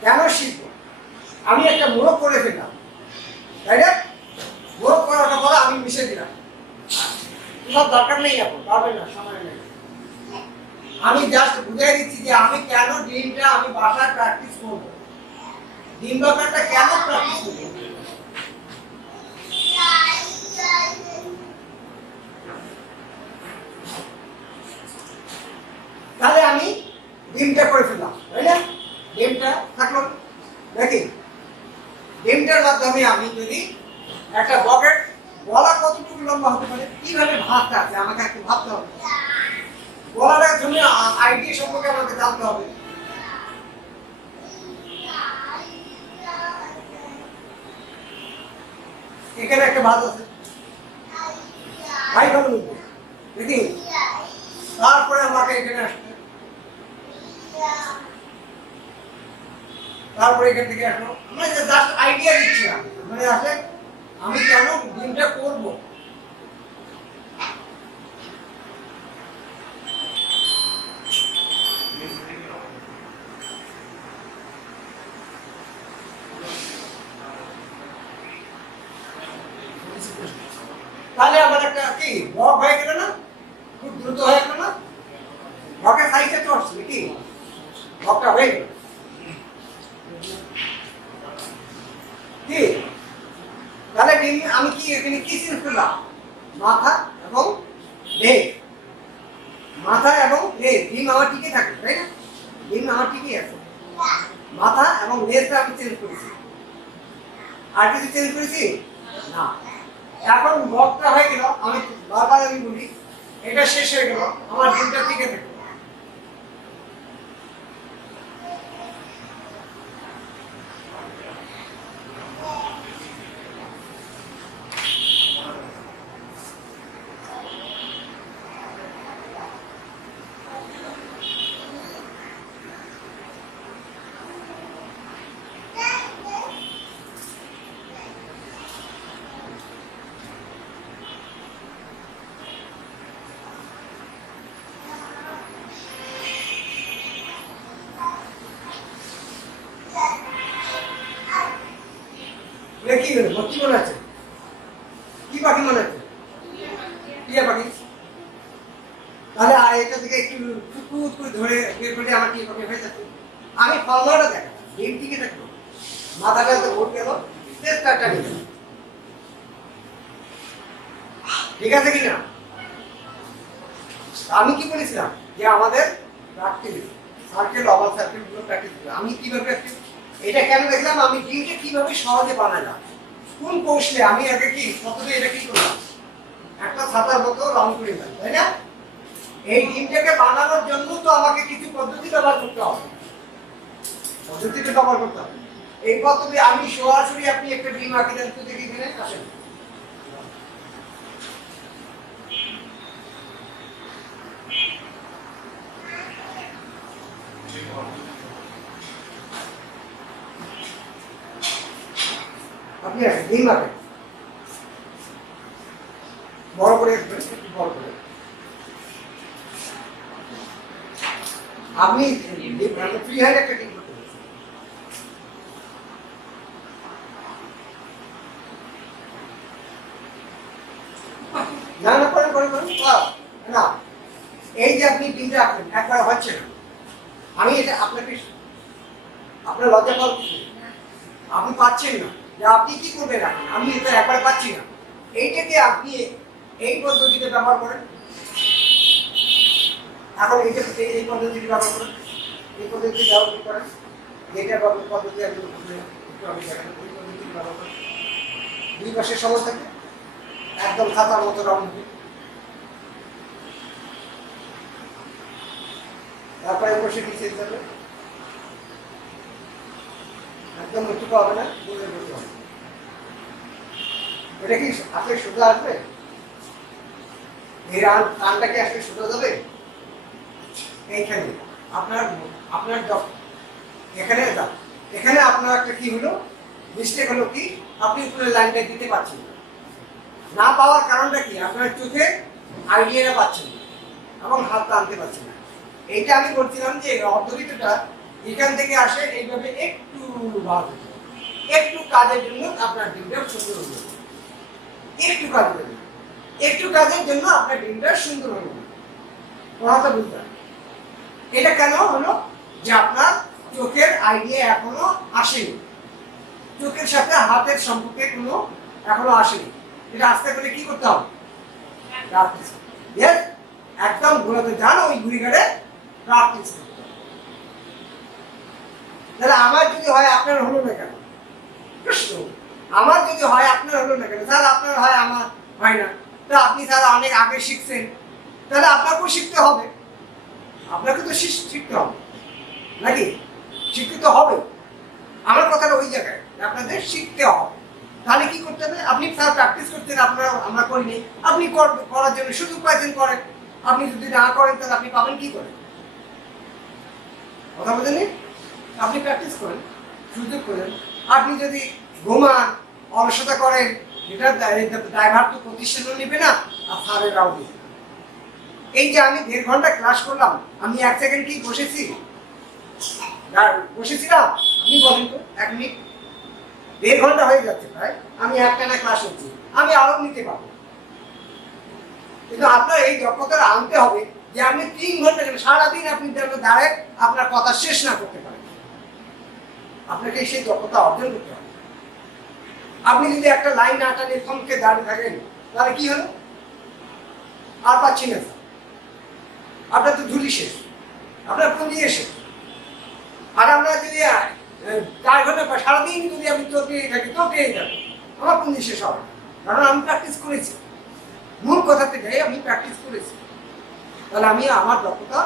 কেন শিখবো? আমি একটা মোড়ক করে ফেললাম, তাই না? মোড়ক করাটা পরে আমি মিশে দিলাম, সব দরকার নেই, এখন পারবে না, সময় নেই। আমি জাস্ট বুঝাই দিচ্ছি যে আমি কেন ডিমটা আমি বাসায় প্র্যাকটিস করবো, ডিম ব্লকারটা কেন প্র্যাকটিস করবো। তাহলে আমি ডিমটা করে ফেললাম, তাই না? ডিমটা থাকলো নাকি? ডিমটার মাধ্যমে আমি যদি একটা বকেট, গলা কতটুকু লম্বা হতে পারে, কিভাবে ভাবতে আছে আমাকে একটু ভাবতে হবে। গলাটার জন্য আইডিয়া সম্পর্কে আমাকে জানতে হবে। এখানে একটা ভাত আছে, ভাই ভালো লিখবে দেখি। তারপরে আমাকে এখানে আসবে, তারপরে এখান থেকে আসলো। আমরা জাস্ট আইডিয়া দিচ্ছি, মানে আসলে আমি কেন ডিমটা করবো। তাহলে আমার একটা কি বক হয়ে গেল না, খুব দ্রুত হয়ে গেল না? বকের সাইজটা তো আসছে কি, বকটা হয়ে গেল কি? তাহলে ডিম আমি কি এখানে কি চেঞ্জ করলাম? মাথা এবং লেজ, মাথা এবং লেজ। ডিম আমার টিকে থাকে, তাই না? ডিম আমার টিকে আছে, মাথা এবং লেজটা আমি চেঞ্জ করেছি। আর কিছু চেঞ্জ করেছি না। এখন বকটা হয়ে গেল, আমি বারবার আমি বলি এটা শেষ হয়ে গেল, আমার ডিমটা টিকে থাকে। কি হলো? কি মনে আছে? কি পাখি মনে আছে? টিয়া পাখি। তাহলে এটা থেকে একটু ফুট করে ধরে বের করে আমার টিয়া পাখি হয়ে যাচ্ছে। আমি ফর্মুলাটা দেখো, ডিম টিকে থাকলো, মাথাটা তো ভোট গেল, চেষ্টাটা নিল। ঠিক আছে কিনা? আমি কি বলেছিলাম যে আমাদের প্র্যাকটিস সার্কেল, ওভাল সার্কেল গুলো প্র্যাকটিস করতে। আমি কিভাবে প্র্যাকটিস এটা কেন দেখলাম, আমি ডিমটা কিভাবে সহজে বানালাম, কোন কৌশলে আমি আগে কি প্রথমে এটা কি করলাম, একটা ছাতার মতো রং করে দিলাম, তাই না? এই ডিমটাকে বানানোর জন্য তো আমাকে কিছু পদ্ধতি ব্যবহার করতে হবে, পদ্ধতিটা ব্যবহার করতে হবে। এই পদ্ধতি আমি সরাসরি আপনি একটা ডিম আঁকে দেন তো দেখি এখানে আসেন। আপনি আসেন ডিম আঁকেন বড় করে, বড় করে আপনি ফ্রি হ্যান্ড একটা ডিম করতে পারেন। না না করেন করেন করেন না, এই যে আপনি ডিমটা আঁকলেন একবার হচ্ছে না, আমি এটা আপনাকে, আপনার লজ্জা পাওয়ার কিছু নেই। আপনি পাচ্ছেন না যে আপনি কি করবেন, আমি এটা একবার পাচ্ছি না, এইটাকে আপনি এই পদ্ধতিতে ব্যবহার করেন। এখন এই পদ্ধতিটি ব্যবহার করেন, এই পদ্ধতি ব্যবহার করেন, যেটা পদ্ধতি আমি একটু আমি দেখেন, এই পদ্ধতি ব্যবহার করেন, দুই পাশে সমান থাকে, একদম খাতার মতো রং হবে, তারপরে বসে নিচে যাবে, একদম একটু হবে না, বুঝে বসতে হবে। এটা কি আসলে সোজা আসবে? এই কানটা কি আসলে সোজা যাবে? এইখানে আপনার আপনার এখানে যান, এখানে আপনার একটা কি হলো মিস্টেক হলো, কি আপনি উপরে লাইনটা দিতে পারছেন না, পাওয়ার কারণটা কি, আপনার চোখে আইডিয়াটা পাচ্ছেন না এবং হাত টানতে পারছেন না। এইটা আমি বলছিলাম যে অর্ধবৃত্তটা এখান থেকে আসে এইভাবে একটু ভাগ, একটু কাজের জন্য আপনার ডিমটা সুন্দর হলো, একটু কাজের জন্য, একটু কাজের জন্য আপনার ডিমটা সুন্দর হলো, কথাটা বুঝতে। এটা কেন হলো, যে আপনার চোখের আইডিয়া এখনো আসেনি, চোখের সাথে হাতের সম্পর্কে কোনো এখনো আসেনি। এটা আসতে গেলে কি করতে হবে, প্র্যাকটিস। ইয়েস, একদম ঘোরাতে যান, ওই ঘুড়িঘাটে প্র্যাকটিস করতে হবে। তাহলে আমার যদি হয় আপনার হলো না কেন প্রশ্ন, আমার যদি হয় আপনার হলো না কেন, স্যার আপনার হয় আমার হয় না, তো আপনি স্যার অনেক আগে শিখছেন, তাহলে আপনাকেও শিখতে হবে, আপনাকে তো শিখতে হবে নাকি, শিখতে তো হবে। আমার কথাটা ওই জায়গায়, আপনাদের শিখতে হবে। তাহলে কি করতে হবে, আপনি স্যার প্র্যাকটিস করতেন, আমরা করিনি, আপনি করার জন্য সুযোগ পাইছেন, করেন। আপনি যদি না করেন তাহলে আপনি পাবেন কি করে, কথা বোঝেননি? আপনি প্র্যাকটিস করেন, সুযোগ করেন। আপনি যদি ঘুমান, অলসতা করেন, এটা ড্রাইভার তো প্রতিষ্ঠানও নেবে না, আর স্যারেরাও নেবে। এই যে আমি 1.5 ঘন্টা ক্লাস করলাম, আমি 1 সেকেন্ড কি বসেছিলাম, আপনি বলেন তো, 1 মিনিট, 1.5 ঘন্টা হয়ে যাচ্ছে প্রায়, আমি একটানা ক্লাস হচ্ছি, আমি আরো নিতে পারবো। কিন্তু আপনার এই দক্ষতাটা আনতে হবে যে আপনি 3 ঘন্টা সারাদিন আপনি দাঁড়ায় আপনার কথা শেষ না করতে পারেন, আপনাকে সেই দক্ষতা অর্জন করতে হবে। আপনি যদি একটা লাইন না টানে থমকে দাঁড়িয়ে থাকেন, তাহলে কি হলো, আর পাচ্ছি না, আপনার তো ঝুলি শেষ, আপনার পুঁজি শেষ। আর আমরা যদি 4 ঘন্টা বা সারাদিন যদি আমি তোকেই থাকি, আমার পুঁজি শেষ হবে, কারণ আমি প্র্যাকটিস করেছি, মূল কথা থেকে আমি প্র্যাকটিস করেছি। তাহলে আমি আমার দক্ষতা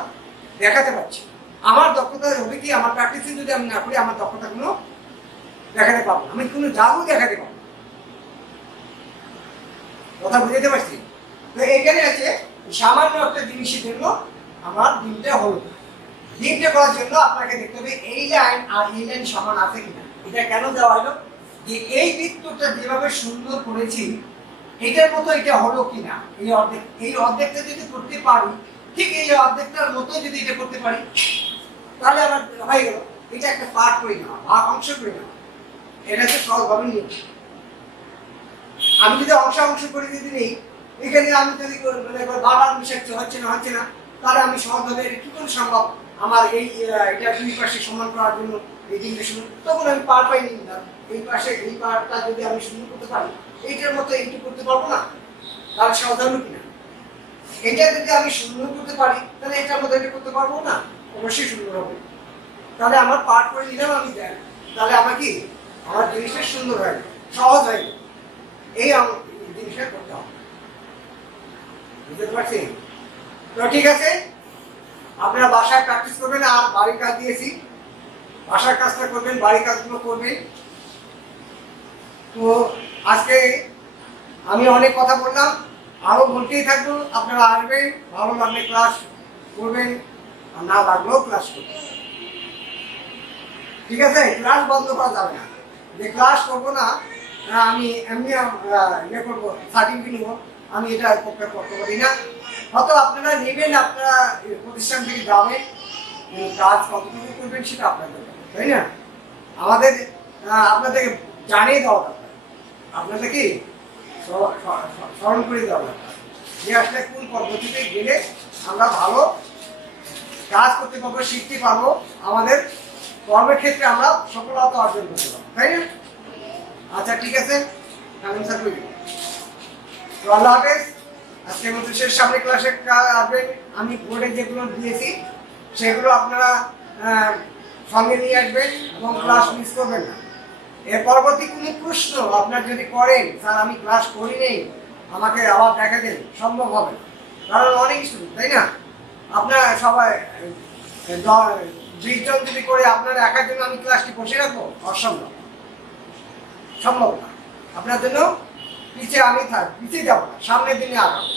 দেখাতে পারছি। আমার দক্ষতা হবে কি, আমার প্র্যাকটিসে যদি আমি না করি, আমার দক্ষতাগুলো দেখাতে পারবো, আমি কোনো জাদু দেখাতে পারবো, কথা বুঝতে পারছি? তো এখানে আছে সামান্য একটা জিনিসের জন্য আমার ডিমটা হলো, ডিমটা করার জন্য আপনাকে দেখতে হবে এই লাইন আর এই লাইন সমান আছে কিনা। এটা কেন দেওয়া হলো, যে এই বৃত্তটা যেভাবে সুন্দর করেছি এটার মতো এটা হলো কিনা, এই অর্ধেকটা যদি করতে পারি, ঠিক এই অর্ধেকটার মতো যদি এটা করতে পারি, তাহলে আমার হয়ে গেল। এটা একটা পার্ট করে নেওয়া, ভাগ অংশ করে নেওয়া, এটা হচ্ছে সহজভাবে নিয়ে। আমি যদি অংশ করে যদি নেই, এখানে আমি যদি বারবার মিশাচ্ছি, হচ্ছে না, তাহলে আমি সহজভাবে এটা কি করে সম্ভব, আমার এটা 2 পাশে সমান করার জন্য এই জিনিসটা শুরু, তখন আমি পার পাই নিলাম। এই পাশে এই পারটা যদি আমি শুরু করতে পারি, এইটার মতো এইটু করতে পারবো না, তাহলে সহজ হলো কিনা। এটা যদি আমি সুন্দর করতে পারি, তাহলে এটার মধ্যে এটা করতে পারবো না, অবশ্যই সুন্দর হবে। তাহলে আমার পার্ট করে নিলাম, আমি তাহলে আমার কি আমার জিনিসটা সুন্দর হয় না, সহজ হয় না। এই জিনিসটা করতে হবে, বুঝতে পারছি? তো ঠিক আছে, আপনারা বাসায় প্র্যাকটিস করবেন। আর বাড়ির কাজ দিয়েছি, বাসার কাজটা করবেন, বাড়ির কাজগুলো করবেন। তো আজকে আমি অনেক কথা বললাম, আরো বলতেই থাকবো। আপনারা আসবেন, ভালো লাগলে ক্লাস করবেন, আর না লাগলেও ক্লাস করবেন। ঠিক আছে, ক্লাস বন্ধ করা যাবে না। যে ক্লাস করবো না, আমি এমনি ইয়ে করবো, সার্টিফিকেট নিব, আমি এটা পক্ষে করতে পারি না। হয়তো আপনারা নেবেন, আপনারা প্রতিষ্ঠান থেকে যাবেন, কাজ কতটুকু করবেন সেটা আপনাদের ব্যাপার, তাই না? আমাদের আপনাদেরকে জানিয়ে দেওয়া দরকার, আপনাদের কি স্মরণ করে দেওয়া দরকার যে আসলে কোন পদ্ধতিতে গেলে আমরা ভালো কাজ করতে পারবো, শিখতে পারবো, আমাদের কর্মের ক্ষেত্রে আমরা সফলতা অর্জন করতে পারবো, তাই না? আচ্ছা ঠিক আছে, তো আল্লাহ হাফেজ। আজকের মতো শেষ, সামনে ক্লাসে আসবেন। আমি বোর্ডে যেগুলো দিয়েছি সেগুলো আপনারা সঙ্গে নিয়ে আসবেন এবং ক্লাস মিস করবেন না। এর পরবর্তী কোনো প্রশ্ন আপনার যদি করেন, স্যার আমি ক্লাস করি নেই, আমাকে আবার দেখা দেন, সম্ভব হবে না। কারণ অনেক স্টুডেন্ট, তাই না? আপনারা সবাই 20 জন যদি করে আপনার একার জন্য আমি ক্লাসটি বসে রাখবো, অসম্ভব, সম্ভব না। আপনার জন্য পিছিয়ে আমি পিছিয়ে যাবো না, সামনের দিনে আগাবো।